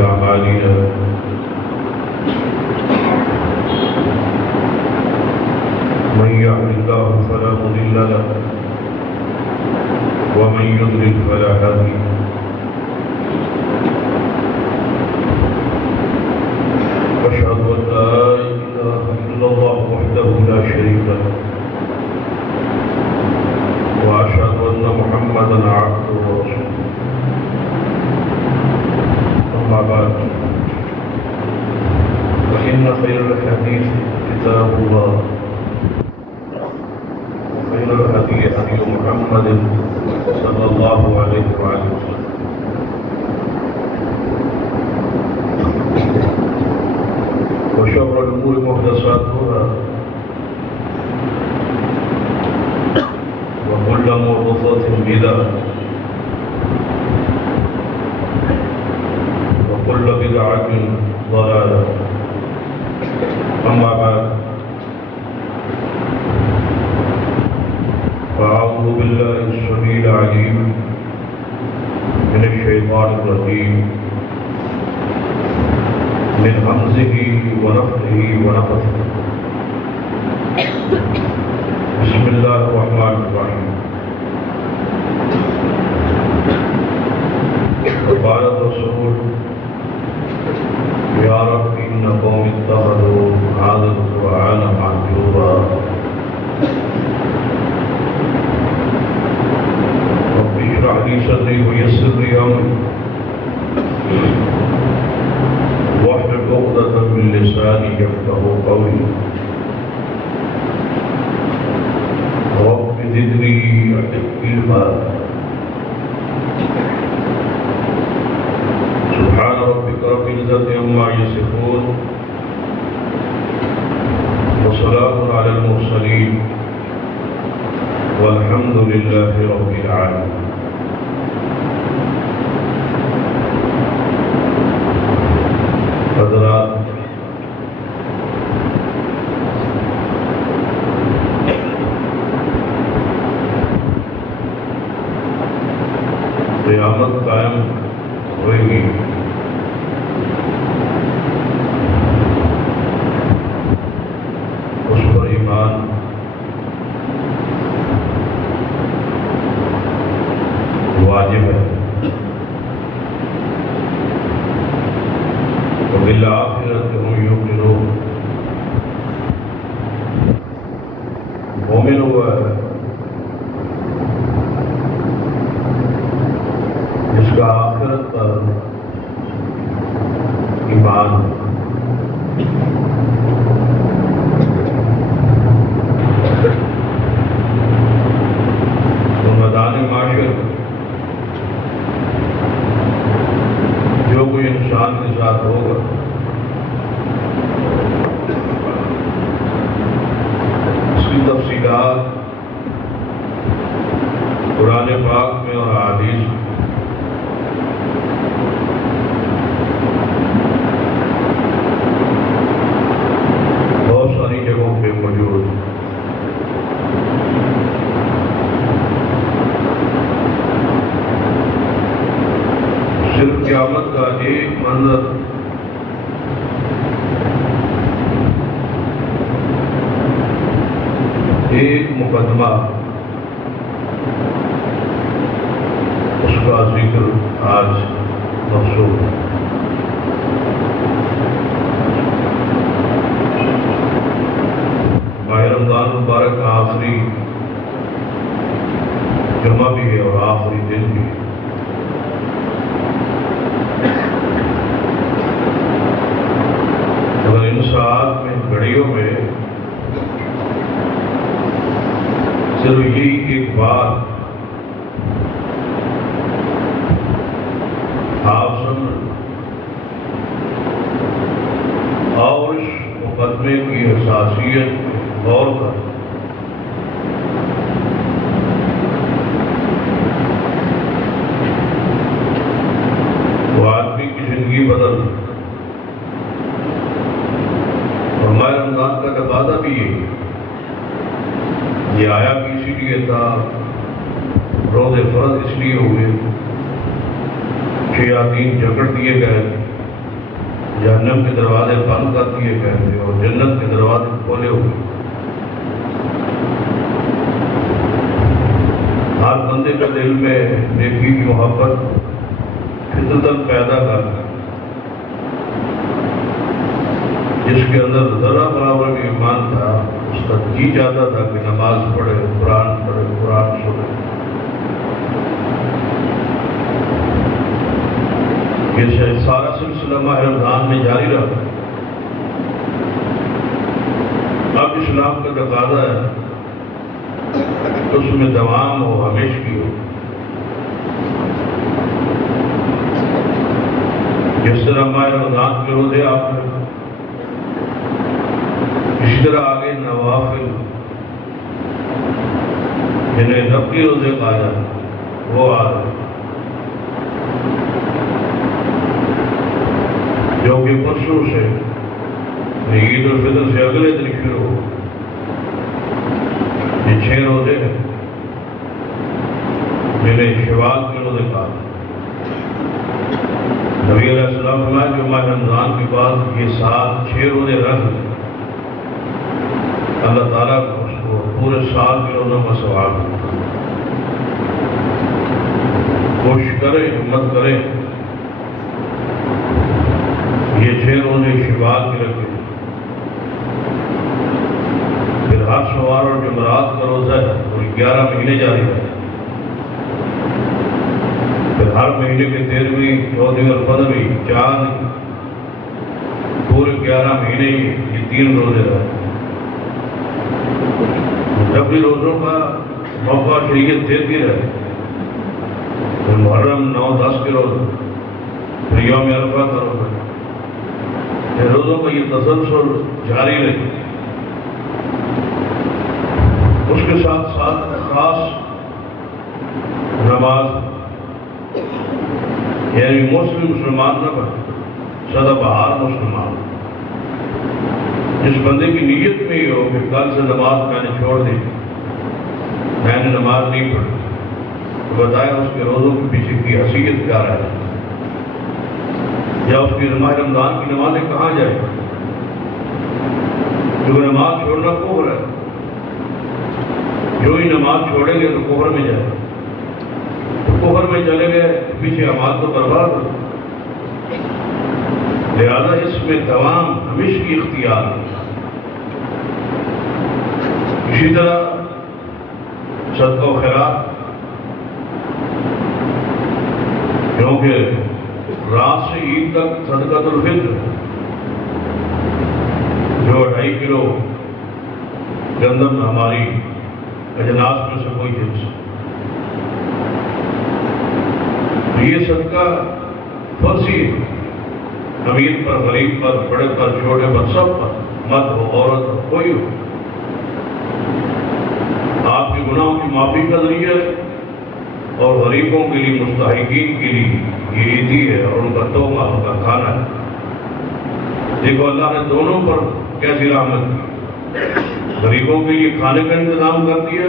أعمالنا من يهد الله فلا مضل له ومن يضلل فلا هادي له وأشهد أن لا إله إلا الله وحده لا شريك له وأشهد أن محمدا عبده ورسوله أما بعد فإن خير الحديث كتاب الله وخير الهدي هدي محمد صلى الله عليه وآله وسلم وشر الأمور محدثاتها وكل محدثة بدعة وكل بدعة ضلالة أما بعد فأعوذ بالله السميع العليم من الشيطان الرجيم من همزه ونفخه ونفثه بسم الله الرحمن الرحيم وقال الرسول يا رب إن قوم اتخذوا هذا القرآن محجورا رب اشرح لي صدري ويسر لي أمري واحلل عقدة من لساني يفقهوا قولي رب زدني علما سبحان ربك رب العزة عما يصفون وسلام على المرسلين والحمد لله رب العالمين. حضرات، قیامت قائم ہوئے گی، اس پر ایمان واجب ہے. وبالآخرة هم يوقنون. مومن ہوا ہے جس کا آخرت پر ایمان تو میدان معاشر جو کوئی انسان کے ساتھ ہوگا اس کی تفصیلات قرآن پاک میں اور احادیث میں بہت ساری جگہوں پہ موجود. صرف قیامت کا ایک منظر ایک مقدمہ اس کا ذکر آج مقصود ہے. ماہ رمضان مبارک کا آخری جمعہ بھی ہے اور آخری دن بھی ہے. اگر ان ساعت میں گھڑیوں میں صرف یہی ایک بات آپ سن اور اس مقدمے کی حساسیت غور کر وہ آدمی کی زندگی بدل. اور ماہ رمضان کا وعدہ بھی یہ آیا بھی اسی لیے تھا، روزے فرض اس لیے ہوئے، شیاطین جکڑ دیے گئے جہنم کے دروازے بند کر دیے گئے تھے اور جنت کے دروازے کھولے ہوئے. ہر بندے کے دل میں نیکی کی محبت فطرتاً پیدا کرتا ہے. جس کے اندر ذرا برابر بھی ایمان تھا اس کا جی چاہتا تھا کہ نماز پڑھے، قرآن پڑھے، قرآن سنے. یہ سارا سلسلہ ماہ رمضان میں جاری رہا. اب اسلام کا تقاضا ہے اس میں دوام ہو، ہمیشگی ہو. جس طرح ماہ رمضان کے روزے آپ نے، اسی طرح آگے نوافل جنہیں نفلی روزے کہا جاتا ہے وہ آ رہے، جو کہ پرسوں سے عید الفطر سے اگلے دن شروع ہو. یہ 6 روزے ہیں جنہیں شوال کے روزے کہا. نبی علیہ السلام فرمایا کہ ماہ رمضان کے بعد یہ 6 روزے رکھ لیں، اللہ تعالیٰ کو اس کو پورے سال کے روزوں کا ثواب دے. کوشش کرے، ہمت کرے یہ 6 روزے شوال کے رکھے. پھر ہر سوار اور جمعرات کا روزہ ہے اور 11 مہینے جاری ہے. پھر ہر مہینے کے 13ویں، 14ویں اور 15ویں چاند پورے 11 مہینے یہ 3 روزے رہے. نفلی روزوں کا موقع شریعت دیتی ہے. پھر محرم 9، 10 کے روز، پھر یوم عرفہ کا روزہ. یہ روزوں کا یہ تسلسل جاری رہے. اس کے ساتھ ساتھ خاص نماز، یعنی مسلمان نہ بنے، سدا بہار مسلمان. جس بندے کی نیت میں یہ ہو کہ کل سے نماز میں نے چھوڑ دی، میں نے نماز نہیں پڑھی، تو بتایا اس کے روزوں کے پیچھے کی حیثیت کیا رہے، یا اس کی ماہ رمضان کی نمازیں کہاں جائے. جو نماز چھوڑنا کفر ہے، جو ہی نماز چھوڑیں گے تو کفر میں جائے. تو کفر میں چلے گئے پیچھے نماز تو برباد ہو. لہذا اس میں دوام ہمیشہ اختیار ہے. اسی طرح صدقہ و خیرات، کیونکہ رات سے عید تک صدقۃ الفطر جو 2.5 کلو گندم ہماری اجناس میں سے کوئی جنس، تو یہ صدقہ فرضی ہے. امیر پر، غریب پر، بڑے پر، چھوٹے پر، سب پر، مرد ہو عورت ہو، کوئی ہو. آپ کے گناہوں کی معافی کا ذریعہ ہے اور غریبوں کے لیے، مستحقین کے لیے یہ عیدی ہے اور ان کا توبہ، ان کا کھانا ہے. دیکھو اللہ نے دونوں پر کیسی رحمت کی. غریبوں کے لیے کھانے کا انتظام کر دیا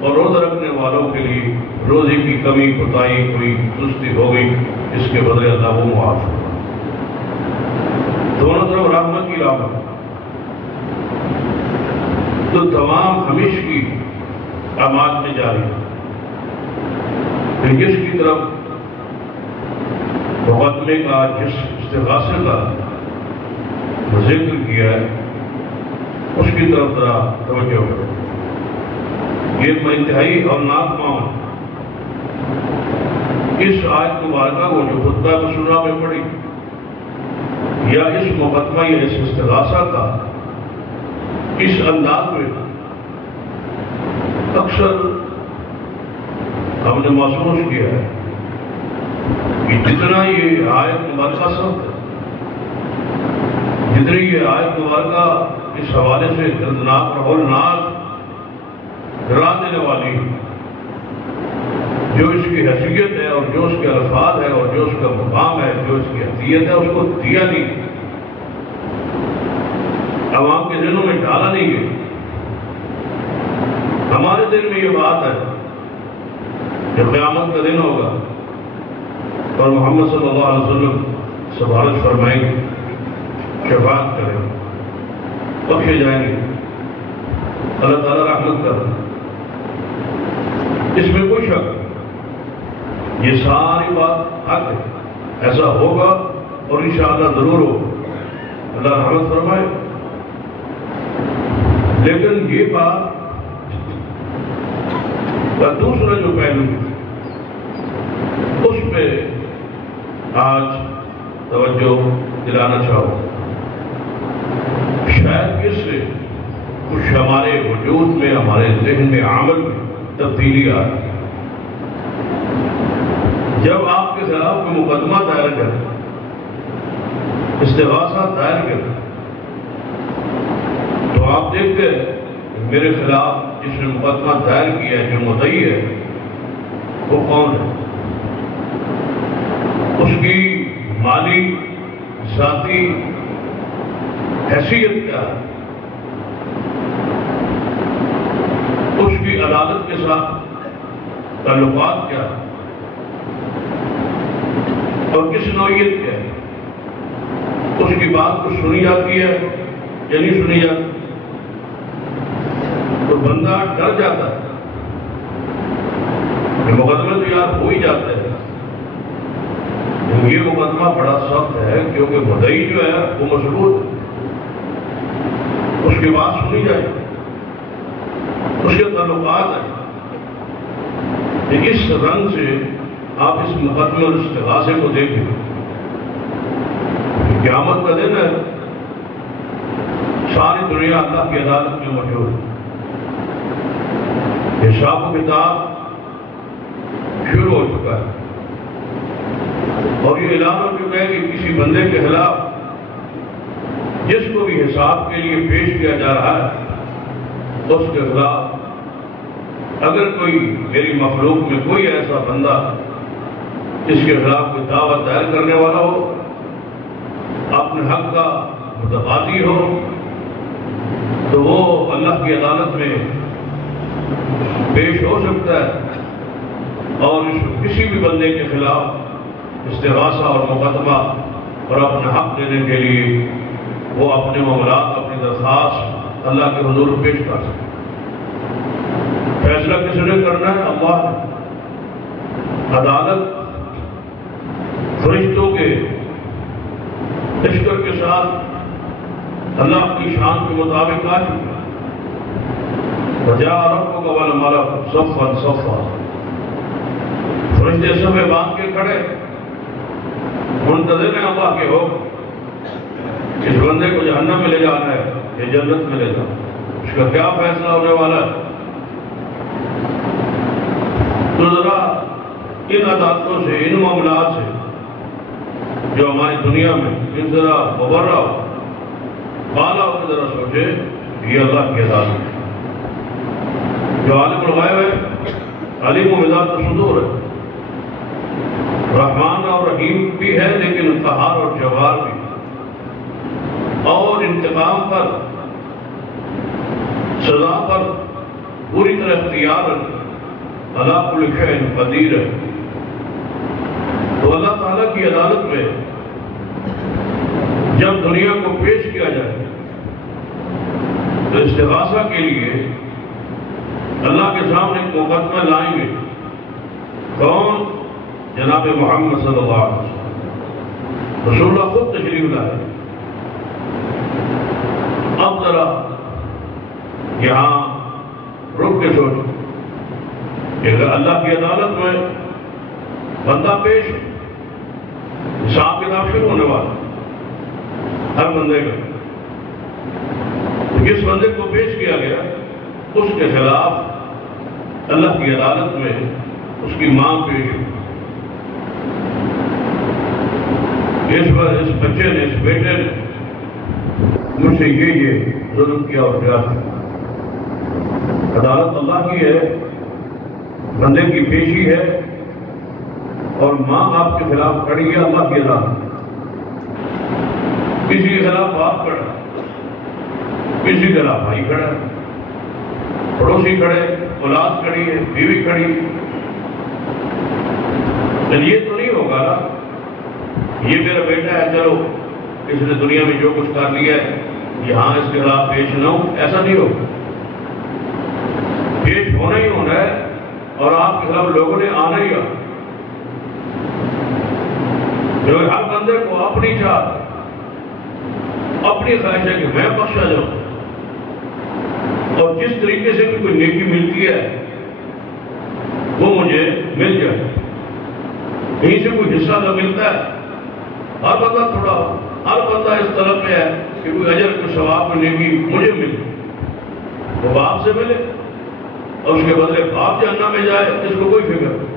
اور روزہ رکھنے والوں کے لیے روزے کی کمی، کوتاہی، کوئی سستی ہو گئی، اس کے بدلے اللہ وہ معاف ہو. دونوں طرف رحمت کی رحمت. تو تمام ہمیشہ کی اعمال میں جاری ہے. پھر جس کی طرف مقدمے کا، جس استغاثے کا ذکر کیا ہے، اس کی طرف ذرا توجہ کرو. یہ انتہائی ہولناک معاملہ. اس آیت مبارکہ کو جو خطبہ مسورہ میں پڑھی، یا اس مقدمہ یا اس استغاثہ کا اس انداز میں اکثر ہم نے محسوس کیا ہے کہ جتنا یہ آیت مبارکہ سخت ہے، جتنی یہ آیت مبارکہ اس حوالے سے دردناک اور ہولناک، ڈرا دینے والی ہے، جو اس کی حیثیت ہے اور جو اس کے الفاظ ہے اور جو اس کا مقام ہے، جو اس کی حیثیت ہے، اس کو دیا نہیں، عوام کے دلوں میں ڈالا نہیں گیا. ہمارے دل میں یہ بات ہے کہ قیامت کا دن ہوگا اور محمد صلی اللہ علیہ وسلم سفارش فرمائیں گے شفاعت کرے، بخشے جائیں گے، اللہ تعالیٰ رحمت کر۔ اس میں کوئی شک نہیں، یہ ساری بات حق ہے، ایسا ہوگا اور انشاءاللہ ضرور ہوگا، اللہ رحمت فرمائے۔ لیکن یہ بات کا دوسرا جو پہلو اس پہ آج توجہ دلانا چاہوں۔ شاید اس سے کچھ ہمارے وجود میں، ہمارے ذہن میں، عمل میں تبدیلی آ رہی ہے۔ جب آپ کے خلاف کوئی مقدمہ دائر کرے، استغاثہ دائر کرے، تو آپ دیکھتے ہیں میرے خلاف جس نے مقدمہ دائر کیا ہے، جو مدعی ہے، وہ کون ہے، اس کی مالی ذاتی حیثیت کیا ہے، اس کی عدالت کے ساتھ تعلقات کیا ہے، اور کس نوعیت کیا ہے، اس کی بات کو سنی جاتی ہے یا نہیں سنی جاتی۔ تو بندہ ڈر جاتا ہے کہ مقدمے تو یار ہو ہی جاتے ہیں، یہ مقدمہ بڑا سخت ہے کیونکہ مدعی جو ہے وہ مضبوط ہے، اس کی بات سنی جائے، اس کے تعلقات ہیں۔ اس رنگ سے آپ اس مقدمے اور استغاثے کو دیکھیں، قیامت کا دن ہے، ساری دنیا اللہ کی عدالت میں موجود ہے، حساب و کتاب شروع ہو چکا ہے، اور یہ اعلان ہو چکا ہے کہ کسی بندے کے خلاف جس کو بھی حساب کے لیے پیش کیا جا رہا ہے، اس کے خلاف اگر کوئی میری مخلوق میں کوئی ایسا بندہ جس کے خلاف کوئی دعویٰ دائر کرنے والا ہو، اپنے حق کا متقاضی ہو، تو وہ اللہ کی عدالت میں پیش ہو سکتا ہے، اور کسی بھی بندے کے خلاف استغاثہ اور مقدمہ اور اپنا حق دینے کے لیے وہ اپنے معاملات، اپنی درخواست اللہ کے حضور پیش کر سکتے۔ فیصلہ کس نے کرنا ہے؟ اللہ نے۔ عدالت فرشتوں کے لشکر کے ساتھ اللہ کی شان کے مطابق آ چکا ہے۔ وَجَاءَ رَبُّكَ وَالْمَلَكُ صَفًّا صَفًّا، فرشتے صفیں باندھ کے کھڑے منتظر ہیں اللہ کے حکم، اس بندے کو جہنم میں لے جانا ہے یا جنت میں لے جانا، اس کا کیا فیصلہ ہونے والا ہے۔ تو ذرا ان عدالتوں سے، ان معاملات سے جو ہماری دنیا میں ان ذرا مبرہ ہو، بالا ہو کے ذرا سوچے، یہ اللہ کی عدالت ہے۔ جو عالم الغیب ہے، علیم و بذات الصدور ہے، رحمان اور رحیم بھی ہے لیکن قہار اور جبار بھی، اور انتقام پر، سزا پر پوری طرح اختیار ہے، اللہ کل شیء قدیر ہے۔ تو اللہ تعالیٰ کی عدالت میں جب دنیا کو پیش کیا جائے تو استغاثہ کے لیے اللہ کے سامنے ایک مقدمہ لائیں گے، کون؟ جناب محمد صلی اللہ علیہ وسلم، رسول اللہ خود تشریف لائے۔ اب ذرا یہاں رک کے سوچو کہ اللہ کی عدالت میں بندہ پیش، حساب کتاب شروع ہونے والا ہر بندے کا، تو جس بندے کو پیش کیا گیا اس کے خلاف اللہ کی عدالت میں اس کی ماں پیش ہوئی، اس بچے نے، اس بیٹے نے مجھ سے یہ ظلم کیا اور کیا تھا۔ عدالت اللہ کی ہے، بندے کی پیشی ہے، اور ماں آپ کے خلاف کھڑی ہے اللہ کی عدالت۔ کسی کے خلاف باپ کھڑا، کسی کے خلاف بھائی کھڑا، پڑوسی کھڑے، اولاد کھڑی ہے، بیوی کھڑی ہے۔ لیکن یہ تو نہیں ہوگا نا، یہ میرا بیٹا ہے، چلو اس نے دنیا میں جو کچھ کر لیا ہے یہاں اس کے خلاف پیش نہ ہو، ایسا نہیں ہو، پیش ہونا ہی ہونا ہے اور آپ کے خلاف لوگوں نے آنا ہی آنا۔ ہر بندے کو اپنی چاہت، اپنی خواہش ہے کہ میں بخشا جاؤں، اور جس طریقے سے بھی کوئی نیکی ملتی ہے وہ مجھے مل جائے، کہیں سے کوئی حصہ نہ ملتا ہے۔ ہر بندہ تھوڑا، ہر بندہ اس طرف میں ہے کہ کوئی اجر، کوئی ثواب، کوئی نیکی مجھے ملے، وہ باپ سے ملے اور اس کے بدلے باپ جہنم میں جائے، اس کو کوئی فکر نہیں۔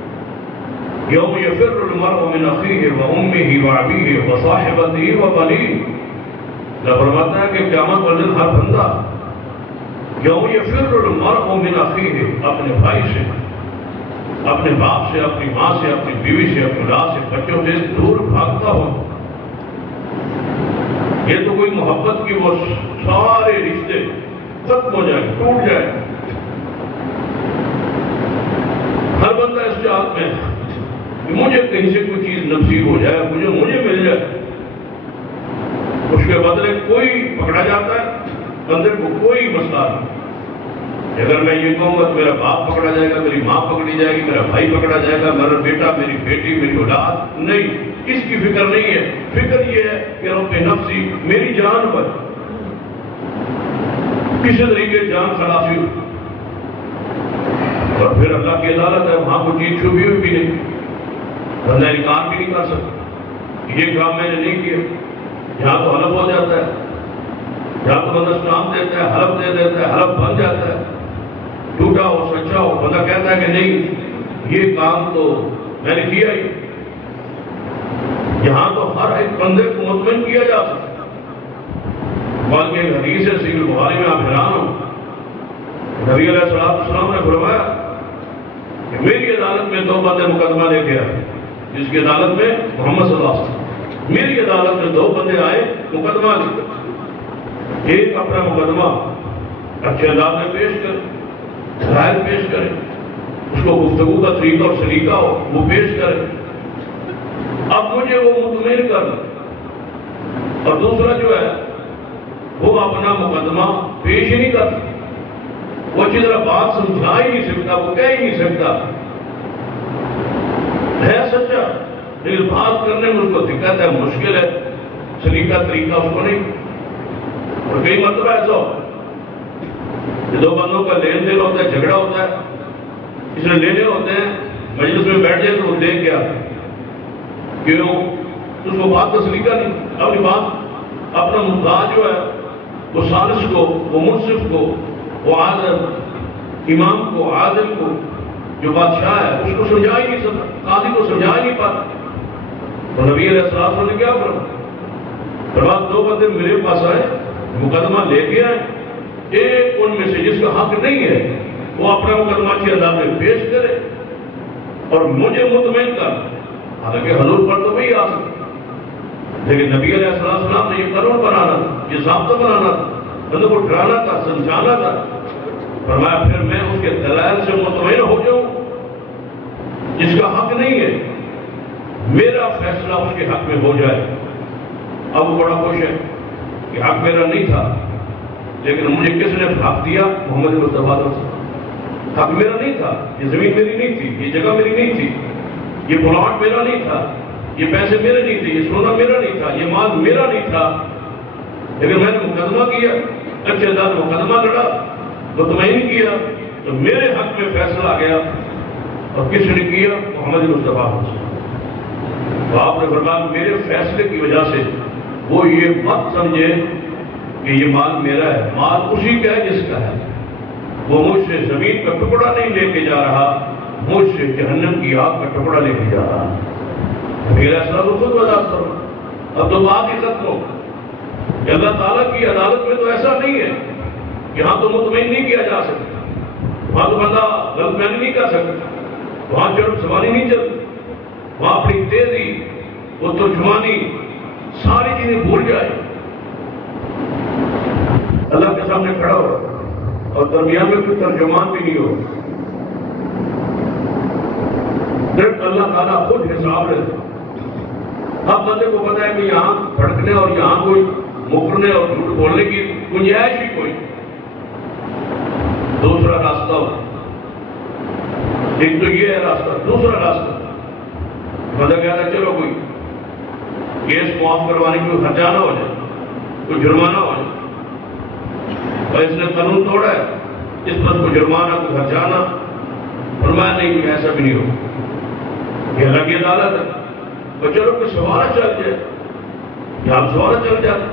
یوم یفر المرء من اخیہ وامہ وابیہ وصاحبتہ وبنیہ، اللہ فرماتا ہے کہ قیامت والے دن ہر بندہ یوم یفر المرء من اخیہ، اپنے بھائی سے، اپنے باپ سے، اپنی ماں سے، اپنی بیوی سے، اپنی اولاد سے، بچوں سے دور بھاگتا ہو۔ یہ تو کوئی محبت کی وہ سارے رشتے ختم ہو جائیں، ٹوٹ جائیں۔ ہر بندہ اس چاہت میں کہ مجھے کہیں سے کوئی چیز نصیب ہو جائے، مجھے مل جائے، اس کے بدلے کوئی پکڑا جاتا ہے، بندے کو کوئی مسئلہ نہیں۔ اگر میں یہ کہوں گا تو میرا باپ پکڑا جائے گا، میری ماں پکڑی جائے گی، میرا بھائی پکڑا جائے گا، میرا بیٹا، میری بیٹی، میری اولاد، نہیں، اس کی فکر نہیں ہے۔ فکر یہ ہے کہ رب نفسی، میری جان پر کسی طریقے جان خلاصی ہو، اور پھر اللہ کی عدالت ہے، وہاں کوئی چیز چھپی ہوئی بھی نہیں، بندہ انکار بھی نہیں کر سکتا یہ کام میں نے نہیں کیا۔ یہاں تو حلف ہو جاتا ہے، یہاں تو بندہ اسلام دیتا ہے، حلف دے دیتا ہے، حلف بن جاتا ہے، جھوٹا ہو سچا ہو، بندہ کہتا ہے کہ نہیں یہ کام تو میں نے کیا ہی۔ یہاں تو ہر ایک بندے کو مطمئن کیا جا سکتا، بلکہ ایک حدیث ہے صحیح بخاری میں، آپ حیران ہو، نبی علیہ السلام نے فرمایا کہ میری عدالت میں 2 بندے مقدمہ لے کے آئے، جس کی عدالت میں محمد صلی اللہ علیہ وسلم، میری عدالت میں 2 بندے آئے مقدمہ لے کر، ایک اپنا مقدمہ اچھے انداز میں پیش کرے، ظاہر پیش کرے، اس کو گفتگو کا طریقہ اور سلیقہ ہو وہ پیش کرے، اب مجھے وہ مطمئن کر، اور دوسرا جو ہے وہ اپنا مقدمہ پیش ہی نہیں کر، وہ اچھی طرح بات سمجھا ہی نہیں سکتا، وہ کہہ ہی نہیں سکتا، ہے سچا لیکن بات کرنے میں اس کو دقت ہے، مشکل ہے، سلیقہ طریقہ اس کو نہیں۔ اور کئی مرتبہ ایسا ہوتا ہے 2 بندوں کا لین دین ہوتا ہے، جھگڑا ہوتا ہے، اس میں لینے ہوتے ہیں، مجلس میں بیٹھ جائے تو وہ دیکھ کیا کیوں اس کو بات کا سلیقہ نہیں، اپنی بات، اپنا مدعا جو ہے وہ ثالث کو، وہ منصف کو، وہ عادل امام کو، عادل کو، جو بادشاہ ہے اس کو سمجھا ہی نہیں سکتا، قاضی کو سمجھا ہی نہیں پاتا۔ تو نبی علیہ السلام نے کیا فرمایا، 2 بندے میرے پاس آئے، مقدمہ لے کے آئے، ایک ان میں سے جس کا حق نہیں ہے وہ اپنا مقدمہ کی عدالت میں پیش کرے اور مجھے مطمئن کر، حالانکہ حضور پر تو وہی آ سکتا، لیکن نبی علیہ السلام نے یہ قانون بنانا تھا، یہ ضابطہ بنانا تھا، بندوں کو ڈرانا تھا، سمجھانا تھا۔ فرمایا پھر میں اس کے دلائل سے مطمئن ہو جاؤں، جس کا حق نہیں ہے میرا فیصلہ اس کے حق میں ہو جائے۔ اب وہ بڑا خوش ہے کہ حق میرا نہیں تھا، لیکن مجھے کس نے حق دیا؟ محمد مصطفیٰ صلی اللہ علیہ وسلم۔ حق میرا نہیں تھا، یہ زمین میری نہیں تھی، یہ جگہ میری نہیں تھی، یہ پلاٹ میرا نہیں تھا، یہ پیسے میرے نہیں تھے، یہ سونا میرا نہیں تھا، یہ مال میرا نہیں تھا، لیکن میں نے مقدمہ کیا، اچھے انداز مقدمہ لڑا، مطمئن کیا، تو میرے حق میں فیصلہ آ گیا، اور کس نے کیا؟ محمد مصطفیٰ۔ تو آپ نے فرمایا میرے فیصلے کی وجہ سے وہ یہ مت سمجھے کہ یہ مال میرا ہے، مال اسی کا ہے جس کا ہے، وہ مجھ سے زمین کا ٹکڑا نہیں لے کے جا رہا، مجھ سے جہنم کی آگ کا ٹکڑا لے کے جا رہا۔ میرا اصل خود وضاحت کرو، اب تو بات ہی ختم ہو کہ اللہ تعالیٰ کی عدالت میں تو ایسا نہیں ہے، یہاں تو مطمئن نہیں کیا جا سکتا، وہاں تو بندہ غلط فہمی نہیں کر سکتا، وہاں چڑھ سواری نہیں چلتی، وہاں اپنی تیزی، وہ ترجمانی، ساری چیزیں بھول جائے، اللہ کے سامنے کھڑا ہو اور درمیان میں کوئی ترجمان بھی نہیں ہو، صرف اللہ تعالیٰ خود حساب لیتا۔ اب بندے کو پتا ہے کہ یہاں بھڑکنے اور یہاں کوئی مکرنے اور جھوٹ بولنے کی گنجائش ہی کوئی. دوسرا راستہ ہو، ایک تو یہ ہے راستہ. دوسرا راستہ مطلب کہتا ہے چلو کوئی کیس معاف کروانے کی کوئی خرچہ نہ ہو جائے، کوئی جرمانہ ہو جائے، اور اس نے قانون توڑا ہے، اس پر کوئی جرمانہ کوئی خرچہ نہ. فرمایا نہیں، کوئی ایسا بھی نہیں ہو، یہ اللہ کی عدالت ہے. اور چلو کوئی سوال چل جائے، یہاں سوال چل جاتا،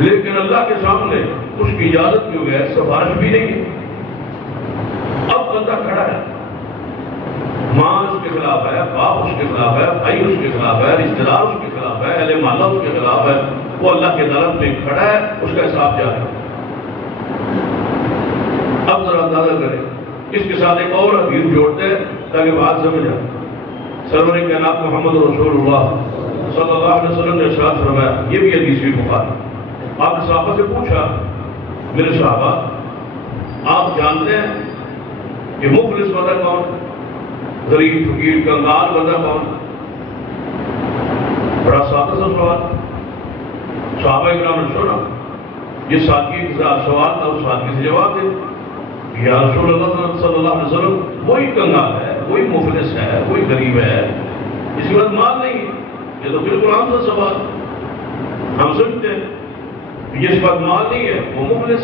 لیکن اللہ کے سامنے اس کی اجازت کے بغیر سفارش بھی نہیں ہے. اب بندہ کھڑا ہے، ماں اس کے خلاف ہے، باپ اس کے خلاف ہے، بھائی اس کے خلاف ہے، رشتے دار اس کے خلاف ہے، اہل محلہ اس کے خلاف ہے. وہ اللہ کی عدالت میں کھڑا ہے، اس کا حساب جاری. اب ذرا اندازہ کریں، اس کے ساتھ ایک اور حدیث جوڑتے ہیں تاکہ بات سمجھ آئے. سرور کائنات محمد رسول اللہ صلی اللہ علیہ وسلم نے ارشاد فرمایا، یہ بھی حدیث بھی بخاری. آپ نے صحابہ سے پوچھا، میرے صحابہ آپ جانتے ہیں کہ مفلس بندہ کون، غریب فقیر کنگال بندہ کون؟ بڑا سادہ سا سوال. صحابہ اکرام نے سنا، یہ سادگی کے ساتھ سوال تھا، اس سادگی سے جواب دے. یا رسول اللہ صلی اللہ علیہ وسلم، وہی کنگال ہے، وہی مفلس ہے، وہی غریب ہے، اس کے بعد مال نہیں ہے. یہ تو بالکل عام سا سوال، ہم سمجھتے ہیں اس پر مال نہیں ہے، وہ مفلس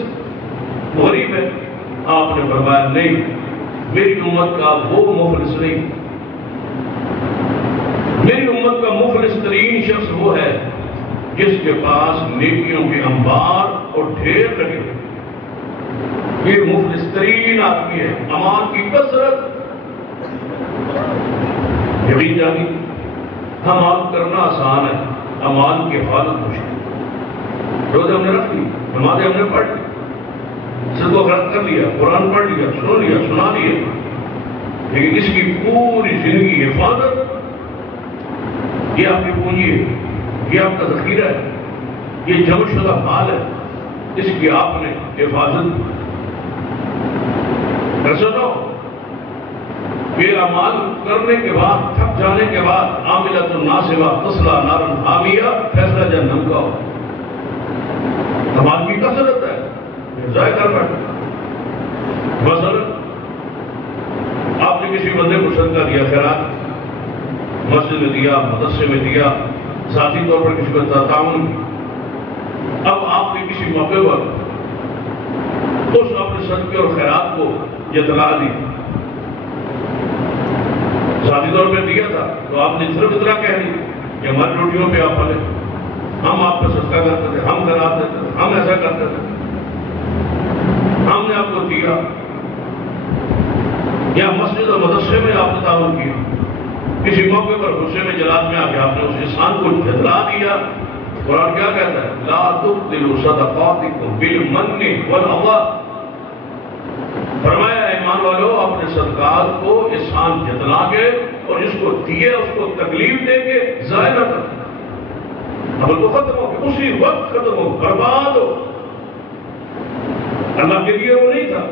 غریب ہے. آپ نے فرمایا نہیں، میری امت کا وہ مفلس نہیں. میری امت کا مفلس ترین شخص وہ ہے جس کے پاس نیکیوں کے انبار اور ڈھیر لگے. یہ مفلس ترین آدمی ہے. اعمال کی کثرت، یقین جانی اعمال کرنا آسان ہے، اعمال کی حفاظت مشکل. روزے ہم نے رکھ لی، نمازیں ہم نے پڑھ لی، صدقہ خیرات کر لیا، قرآن پڑھ لیا، سن لیا، سنا لیا، لیکن اس کی پوری زندگی حفاظت، یہ آپ کی پونجی ہے، یہ آپ کا ذخیرہ ہے، یہ جمع شدہ مال ہے، اس کی آپ نے حفاظت. ایسا نہ ہو کہ اعمال کرنے کے بعد، تھک جانے کے بعد، عاملۃ ناصبہ تصلیٰ نارا حامیہ، فیصلہ جہنم کا ہو. اعمال کی کثرت ہے، ضائع کر بیٹھے. مثلا آپ نے کسی بندے کو صدقہ دیا، خیرات مسجد میں دیا، مدرسے میں دیا، ذاتی طور پر کسی کو تعاون. اب آپ نے کسی موقع پر اس اپنے صدقے اور خیرات کو اطلاع دی، ذاتی طور پہ دیا تھا، تو آپ نے صرف اتنا کہہ دی کہ ہماری روٹیوں پہ آپ پلے، ہم آپ پہ صدقہ کرتے تھے، ہم خیرات دیتے تھے، ہم ایسا کرتے تھے، ہم نے آپ کو دیا. یا مسجد اور مدرسے میں آپ نے تعاون کیا، کسی موقع پر غصے میں جلال میں آ کے آپ نے اس انسان کو جھتلا دیا. قرآن کیا کہتا ہے؟ لا تبطلوا صدقاتکم بالمن والاذى. فرمایا ایمان والو، اپنے صدقات کو احسان جتلا کے اور جس کو دیے اس کو تکلیف دے کے ضائع نہ کر. عمل تو ختم ہو گیا، اسی وقت ختم ہو، برباد ہو. اللہ کے لیے وہ نہیں تھا،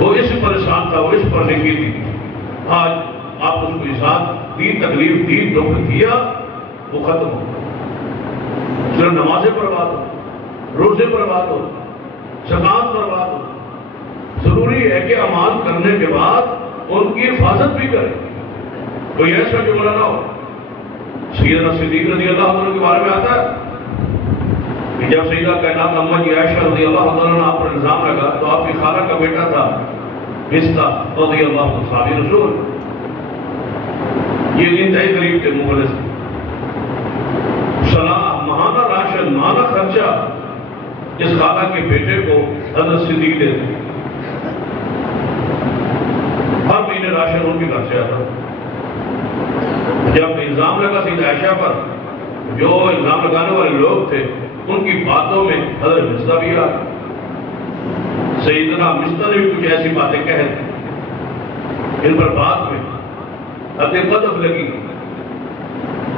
وہ اس پر احسان تھا، وہ اس پر نیکی تھی. آج آپ اس کو احسان دی، تکلیف دی، دکھ دیا، وہ ختم ہو. صرف نمازیں برباد ہو، روزے برباد ہو، زکات برباد ہو. ضروری ہے کہ اعمال کرنے کے بعد ان کی حفاظت بھی کرے. کوئی ایسا جملہ نہ ہو. سیدنا صدیق رضی اللہ عنہ کے بارے میں آتا ہے کہ جب سیدہ کائنات اماں جی عائشہ رضی اللہ عنہ آپ پر الزام لگا تو آپ کی خالہ کا بیٹا تھا مصطح رضی اللہ عنہ صحابی رسول، یہ انتہائی قریب تھے مخلص. صلاح، ماہانہ راشن، ماہانہ خرچہ اس خالہ کے بیٹے کو حضرت صدیق دیتے. ہر مہینے راشن ان کے گھر سے آتا. جب الزام لگا سیدہ عائشہ پر، جو الزام لگانے والے لوگ تھے ان کی باتوں میں حضرت مصطح بھی آ. سیدنا مصطح نے بھی کچھ ایسی باتیں کہہ دی، ان پر بعد میں حد قذف لگی.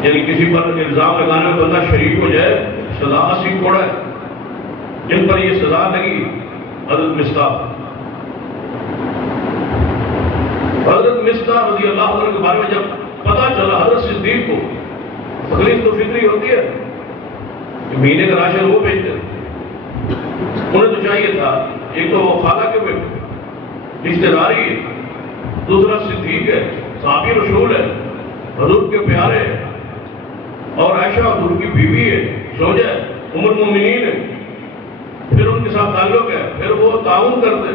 یعنی کسی پر الزام لگانے میں بندہ شریک ہو جائے، سزا 80 کوڑا ہے. جن پر یہ سزا لگی حضرت مصطح رضی اللہ عنہ کے بارے میں جب پتا چلا حضرت صدیق کو، تکلیف تو فطری ہوتی ہے کہ مہینے کا راشن وہ بھیجتے، انہیں تو چاہیے تھا ایک تو وہ خالہ کے بیٹے رشتے داری ہے، دوسرا صدیق ہے، صحابی رسول ہے، حضور کے پیارے ہے، اور عائشہ حضور کی بیوی ہے، زوجہ ہے، ام المومنین ہے، پھر ان کے ساتھ تعلق ہے، پھر وہ تعاون کرتے،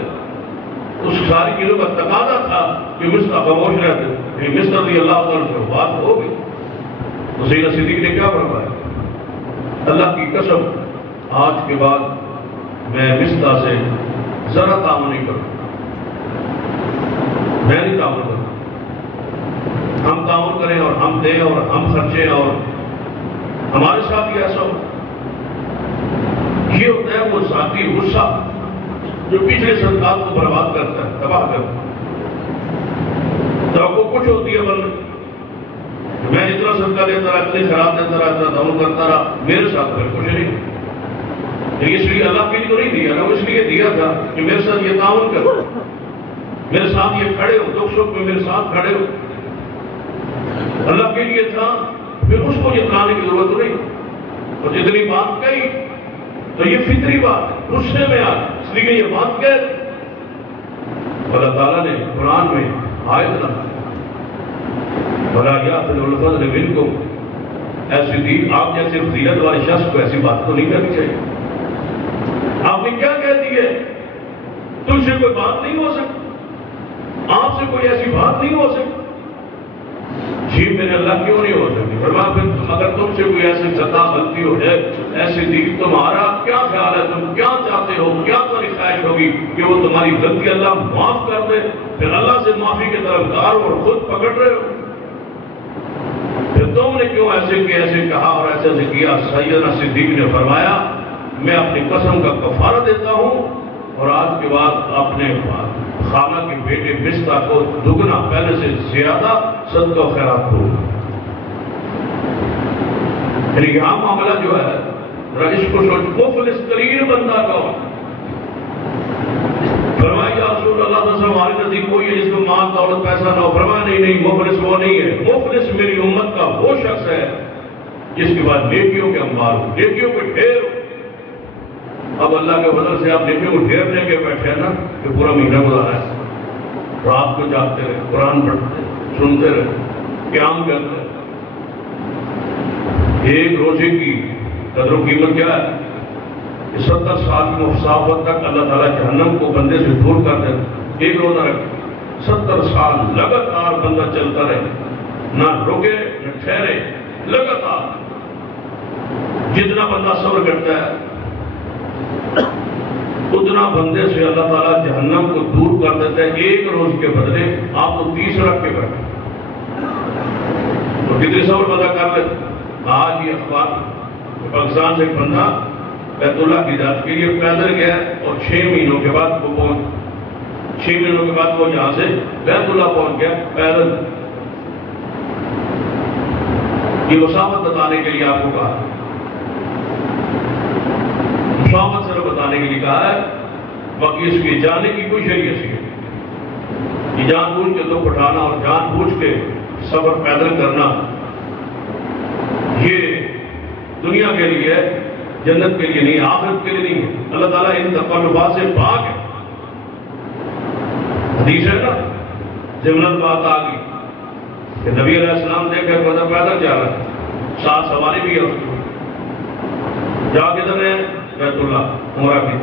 اس ساری چیزوں کا تقاضا تھا کہ مصر خاموش رہتے، کہ مصر رضی اللہ عنہ سے بات ہو گئی تو سیدنا صدیق نے کیا فرمایا؟ اللہ کی قسم آج کے بعد میں مصر سے ذرا تعاون نہیں کروں، میں نہیں تعاون کروں، ہم تعاون کریں اور ہم دیں اور ہم خرچیں اور ہمارے ساتھ یہ ایسا ہو۔ یہ ہوتا ہے وہ ذاتی غصہ جو پچھلے صدقات کو برباد کرتا ہے، تباہ کرتا ہے۔ توقع کچھ ہوتی ہے بندے میں اتنا صدقہ دیتا رہا، اتنی خراب دیتا رہا، اتنا تعاون کرتا رہا، میرے ساتھ پھر کچھ نہیں، اس لیے اللہ کے لیے تو نہیں دیا نا، اس لیے دیا تھا کہ میرے ساتھ یہ تعاون کرو، میرے ساتھ یہ کھڑے ہو، دکھ سکھ میں میرے ساتھ کھڑے ہو، اللہ کے لیے تھا، پھر اس کو جتلانے کی ضرورت نہیں، اور جتنی بات کہی تو یہ فطری بات ہے، غصے میں آ اس لیے یہ بات کہہ، اللہ تعالیٰ نے قرآن میں آیت نہ بھلا یأخذ الفضل منکم، ایسی دی آپ جیسے فضیلت والے شخص کو ایسی بات تو نہیں کرنی چاہیے۔ آپ نے کیا کہہ دی ہے؟ تم سے کوئی بات نہیں ہو سکتی، آپ سے کوئی ایسی بات نہیں ہو سکتی، جی میرے اللہ کیوں نہیں ہو سکتی؟ فرمایا پھر اگر تم سے کوئی ایسی خطا غلطی ہو جائے، ایسی دی تمہارا کیا خیال ہے، تم کیا چاہتے ہو، کیا تمہاری خواہش ہوگی کہ وہ تمہاری غلطی اللہ معاف کر دے؟ پھر اللہ سے معافی کے طرفدار اور خود پکڑ رہے ہو، پھر تم نے کیوں ایسے کہ ایسے کہا اور ایسے ایسے کیا؟ سیدنا صدیق نے فرمایا میں اپنی قسم کا کفارہ دیتا ہوں اور آج کے بعد اپنے خالہ کے بیٹے مصطفیٰ کو دگنا پہلے سے زیادہ صدقہ و خیرات دوں گا۔ یعنی یہاں معاملہ جو ہے اس کو سوچ، مفلس ترین بندہ کون؟ فرمایا یا رسول اللہ صلی اللہ علیہ وسلم ہمارے نزدیک کوئی ہے جس کو مال دولت پیسہ نہ ہو؟ فرمایا نہیں مفلس وہ نہیں ہے، مفلس میری امت کا وہ شخص ہے جس کے بعد نیکیوں کے انبار ہو، نیکیوں کے ڈھیر ہو۔ اب اللہ کے فضل سے آپ نیکیوں کو ڈھیر لے کے بیٹھے ہیں نا کہ پورا مہینہ گزارا ہے، رات کو جاگتے رہے، قرآن پڑھتے رہے، سنتے رہے، قیام کرتے رہے۔ ایک روزے کی قدر و قیمت کیا ہے کہ 70 سال کی مسافت تک اللہ تعالیٰ جہنم کو بندے سے دور کر دے۔ ایک روزہ رکھے 70 سال لگاتار بندہ چلتا رہے، نہ رکے نہ ٹھہرے، لگاتار جتنا بندہ صبر کرتا ہے اتنا بندے سے اللہ تعالیٰ جہنم کو دور کر دیتا ہے۔ ایک روز کے بدلے آپ تو 30 رکھ کے بیٹھے تو کتنی صبر بندہ کر لیتے۔ آج یہ اخبار پاکستان سے ایک بندہ بیت اللہ کی ذات کے لیے پیدل گیا اور 6 مہینوں کے بعد وہ پہنچ 6 مہینوں کے بعد وہ یہاں سے بیت اللہ پہنچ گیا پیدل۔ یہ مسافت بتانے کے لیے آپ کو کہا، مسافت صرف بتانے کے لیے کہا ہے، باقی اس کے جانے کی کوئی شریعت نہیں۔ یہ جان بوجھ کے دکھ اٹھانا اور جان بوجھ کے سفر پیدل کرنا یہ دنیا کے لیے ہے، جنت کے لیے نہیں، آخرت کے لیے نہیں ہے۔ اللہ تعالیٰ ان تقلبات سے پاک ہے۔ حدیث ہے نا، ضمن بات آ گئی کہ نبی علیہ السلام دیکھے بندہ پیدل جا رہا ہے، ساتھ سواری بھی ہے، جا کدھر ہے؟ بیت اللہ عمرہ کی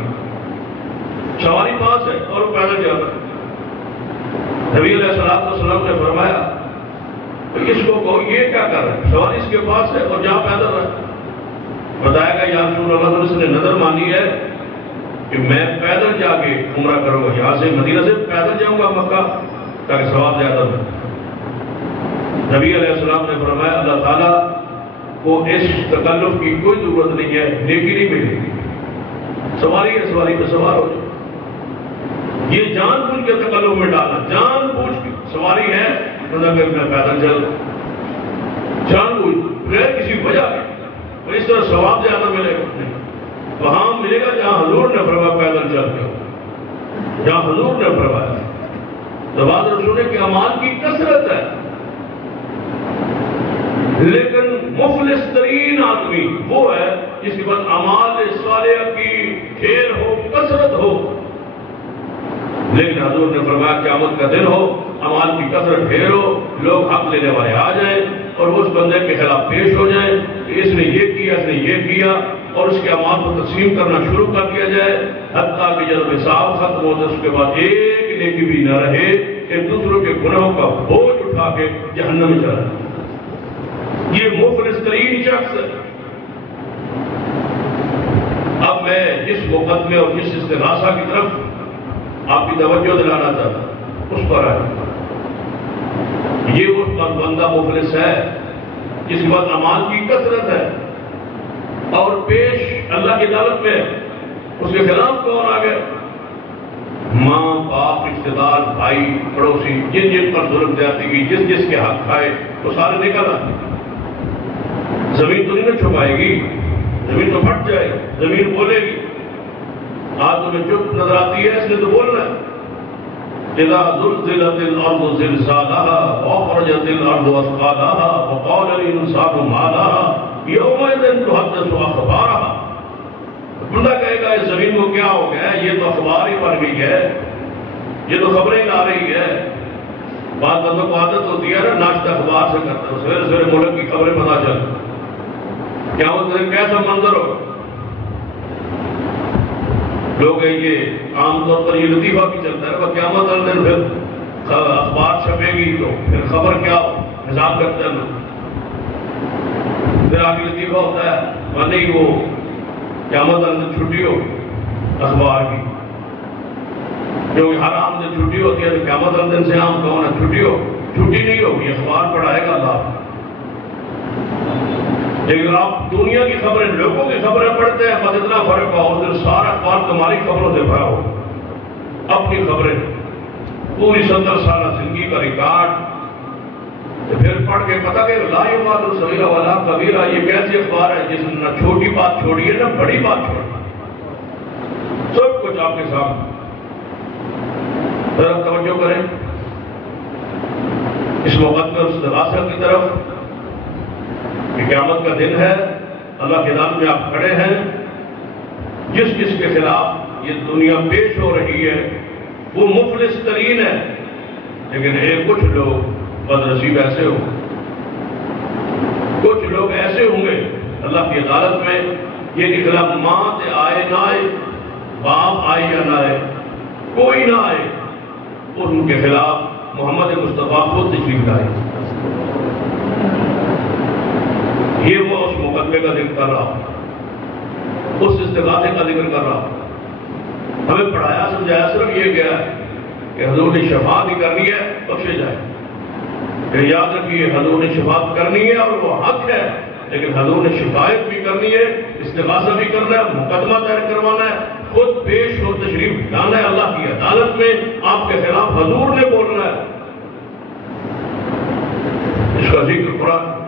سواری پاس ہے اور وہ پیدل جا رہا ہے۔ نبی علیہ السلام نے فرمایا اس کو کہو یہ کیا کر رہا ہے؟ سواری اس کے پاس ہے اور جہاں پیدل رہا ہے۔ بتایا گا یا رسول اللہ اس نے نظر مانی ہے کہ میں پیدل جا کے عمرہ کروں گا، یہاں سے مدینہ سے پیدل جاؤں گا مکہ تاکہ ثواب زیادہ ہو۔ نبی علیہ السلام نے فرمایا اللہ تعالیٰ کو اس تکلف کی کوئی ضرورت نہیں ہے، نیکی نہیں ملے گی، سواری ہے سواری پہ سوار ہو جائے۔ یہ جان بوجھ کے تکلف میں ڈالنا، جان بوجھ کے سواری ہے میں پیدل چل، جان بوجھ بغیر کسی وجہ کے، اس طرح ثواب زیادہ ملے گا نہیں، وہاں ملے گا جہاں حضور نے فرمایا پیدل چل کے، جہاں حضور نے فرمایا۔ نواز رسول کے اعمال کی کثرت ہے لیکن مفلس ترین آدمی وہ ہے جس کے پاس اعمال صالحہ کی ڈھیر ہو، کثرت ہو. لیکن حضور نے فرمایا قیامت کا دن ہو، اعمال کی کثرت ڈھیر ہو، لوگ حق لینے والے آ جائیں اور اس بندے کے خلاف پیش ہو جائیں کہ اس نے یہ کیا، اس نے یہ کیا، اور اس کے اعمال کو تقسیم کرنا شروع کر دیا جائے، حتیٰ کہ جب حساب ختم ہو جائے اس کے بعد ایک نیکی بھی نہ رہے کہ دوسروں کے گناہوں کا بوجھ اٹھا کے جہنم میں چلا جائے. یہ مفلس ترین شخص ہے. اب میں جس مقدمے اور جس استغاثہ کی طرف آپ کی توجہ دلانا چاہتا ہوں اس پر ہے. یہ اس پر بندہ مفلس ہے جس کے بعد اعمال کی کثرت ہے اور پیش اللہ کی عدالت میں اس کے خلاف کون آ گئے؟ ماں باپ، رشتے دار، بھائی، پڑوسی، جن جن پر ظلم زیادتی کی، جس جس کے حق کھائے وہ سارے نکل آتے. زمین تو نہیں چھپائے گی، زمین تو پھٹ جائے گی، زمین بولے گی. آج تمہیں چپ نظر آتی ہے، اس نے تو بولنا ہے. اذا زلزلت الارض زلزالها واخرجت الارض اثقالها وقال الانسان ما لها يومئذ تحدث اخبارها. بندہ کہے گا اس زمین کو کیا ہو گیا ہے، یہ تو اخبار ہی بن گئی ہے، یہ تو خبریں لا رہی ہے. بعض بندوں کو عادت ہوتی ہے نا ناشتہ اخبار سے کرتا ہے، سویرے سویرے ملک کی خبریں پتہ چل کیا ہوتا ہے، کیسا منظر ہو. لوگ یہ عام طور پر یہ لطیفہ بھی چلتا ہے، قیامت والے دن پھر اخبار چھپے گی تو پھر خبر کیا ہو، حساب کرتے ہیں لوگ. پھر آگے لطیفہ ہوتا ہے نہیں وہ قیامت والے دن چھٹی ہو اخبار کی، کیونکہ ہر عام دن چھٹی ہوتی ہے تو قیامت والے دن سے عام کون ہے، چھٹی ہو. چھٹی نہیں ہوگی، اخبار پڑھائے گا اللہ. لیکن آپ دنیا کی خبریں، لوگوں کی خبریں پڑھتے ہیں، بس اتنا فرق ہو اس دن سارا اخبار تمہاری خبروں سے بھرا ہو. اپنی خبریں پوری 70 سالہ زندگی کا ریکارڈ پھر پڑھ کے پتہ کہ لا یغادر صغیرہ ولا کبیرہ. یہ کیسی اخبار ہے جس نے نہ چھوٹی بات چھوڑی ہے نہ بڑی بات چھوڑی، سب کچھ آپ کے سامنے. ذرا توجہ کریں اس مقدمے اور استغاثہ کی طرف کہ قیامت کا دن ہے، اللہ کے عدالت میں آپ کھڑے ہیں. جس جس کے خلاف یہ دنیا پیش ہو رہی ہے وہ مفلس ترین ہے. لیکن کچھ لوگ بدنصیب ایسے ہوں، کچھ لوگ ایسے ہوں گے اللہ کی عدالت میں یہ کے خلاف ماں سے آئے نہ آئے، باپ آئے یا نہ آئے، کوئی نہ آئے، ان کے خلاف محمد مصطفیٰ خود تشریف لائے. یہ وہ اس مقدمے کا ذکر کر رہا، اس استغاثے کا ذکر کر رہا. ہمیں پڑھایا سمجھایا صرف یہ گیا کہ حضور نے شفاعت بھی کرنی ہے، بخشے جائے. کہ یاد رکھیے حضور نے شفاعت کرنی ہے اور وہ حق ہے، لیکن حضور نے شکایت بھی کرنی ہے، استغاثہ بھی کرنا ہے، مقدمہ دائر کروانا ہے، خود پیش ہو تشریف لانا ہے اللہ کی عدالت میں. آپ کے خلاف حضور نے بولنا ہے. اس کا ذکر قرآن.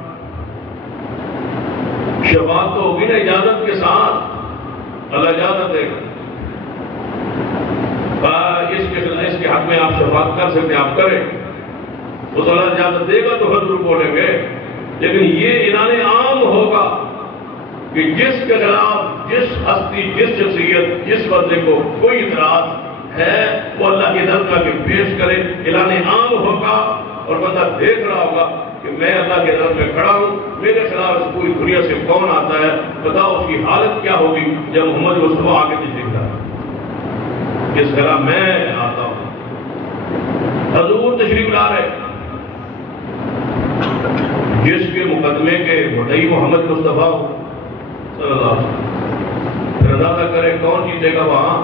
شفاعت تو ہوگی نا اجازت کے ساتھ، اللہ اجازت دے گا. اس کے حق میں آپ شفاعت کر سکتے ہیں، آپ کریں، تو اللہ اجازت دے گا تو حضور بولیں گے. لیکن یہ اعلان عام ہوگا کہ جس کے خلاف جس ہستی، جس شخصیت، جس بندے کو کوئی اعتراض ہے وہ اللہ کی عدالت میں پیش کرے. اعلان عام ہوگا اور بندہ دیکھ رہا ہوگا کہ میں اللہ کے عدالت میں کھڑا ہوں، میرے خلاف اس پوری دنیا سے کون آتا ہے. بتاؤ اس کی حالت کیا ہوگی جب محمد مصطفیٰ آگے تشریف لائے. جس خلاف میں آتا ہوں حضور تشریف لا رہے، جس کے مقدمے کے مدعی محمد مصطفیٰ صلی اللہ علیہ وسلم. پھر اندازہ کرے کون جیتے گا وہاں،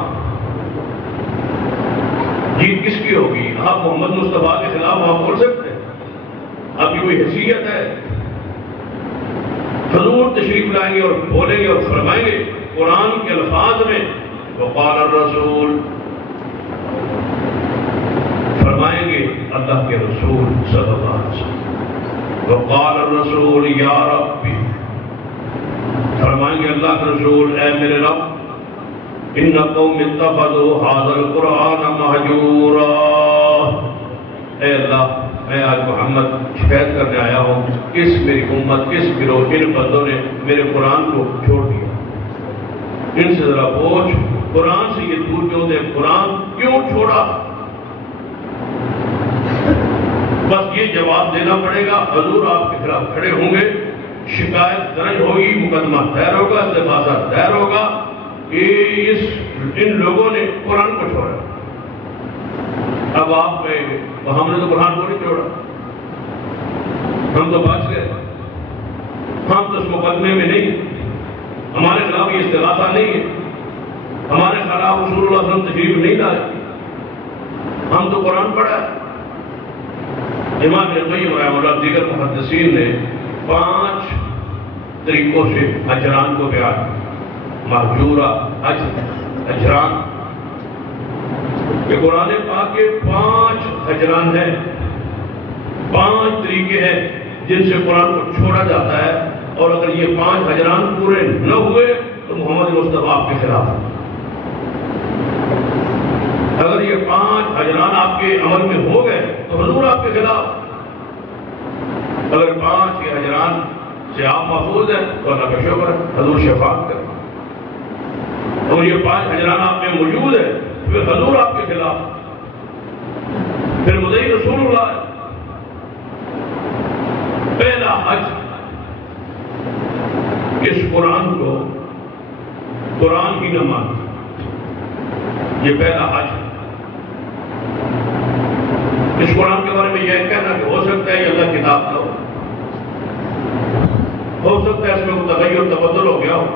جیت کس کی ہوگی. آپ محمد مصطفیٰ کے خلاف وہاں بول سکتے ہیں؟ آپ کی کوئی حیثیت ہے؟ حضور تشریف لائیں گے اور بولیں گے اور فرمائیں گے قرآن کے الفاظ میں. وقال الرسول، فرمائیں گے اللہ کے رسول صلی اللہ علیہ وسلم. وقال الرسول یا ربی، فرمائیں گے اللہ کے رسول اے میرے رب، ان قوم اتخذوا هذا القرآن مہجورا. اے اللہ میں آج محمد شکایت کرنے آیا ہوں، کس میری امت، کس گروہ، ان بندوں نے میرے قرآن کو چھوڑ دیا، ان سے ذرا پوچھ، قرآن سے یہ دور کیوں تھے، قرآن کیوں چھوڑا؟ بس یہ جواب دینا پڑے گا، حضور آپ کے خلاف کھڑے ہوں گے، شکایت درج ہوگی، مقدمہ دائر ہوگا، استغاثہ دائر ہوگا کہ ان لوگوں نے قرآن کو چھوڑا۔ اب آپ میں ہم نے تو قرآن کو نہیں چھوڑا، ہم تو بچ گئے، ہم تو اس مقدمے میں نہیں، ہمارے خلاف یہ استغاثہ نہیں ہے، ہمارے خلاف رسول اللہ صلی اللہ علیہ وسلم تشریف نہیں لائے، ہم تو قرآن پڑھا ہے۔ امام ابن قیم رحمہ اللہ دیگر محدثین نے 5 طریقوں سے اجران کو بیان، محجورہ، اجران، کہ قرآن پاک کے 5 اجران ہیں، 5 طریقے ہیں جن سے قرآن کو چھوڑا جاتا ہے، اور اگر یہ 5 اجران پورے نہ ہوئے تو محمد مصطفیٰ آپ کے خلاف۔ اگر یہ 5 اجران آپ کے عمل میں ہو گئے تو حضور آپ کے خلاف، اگر 5 یہ اجران سے آپ محفوظ ہیں تو اللہ کا شکر ہے، حضور شفاعت کریں، اور یہ 5 اجران آپ میں موجود ہے پھر حضور آپ کے خلاف، پھر مدعی رسول اللہ ہے۔ پہلا حج، اس قرآن کو قرآن ہی نہ مان، یہ پہلا حج۔ اس قرآن کے بارے میں یہ کہنا کہ ہو سکتا ہے یہ اللہ کتاب نہ ہو سکتا ہے اس میں تغیر تبدل ہو گیا ہو،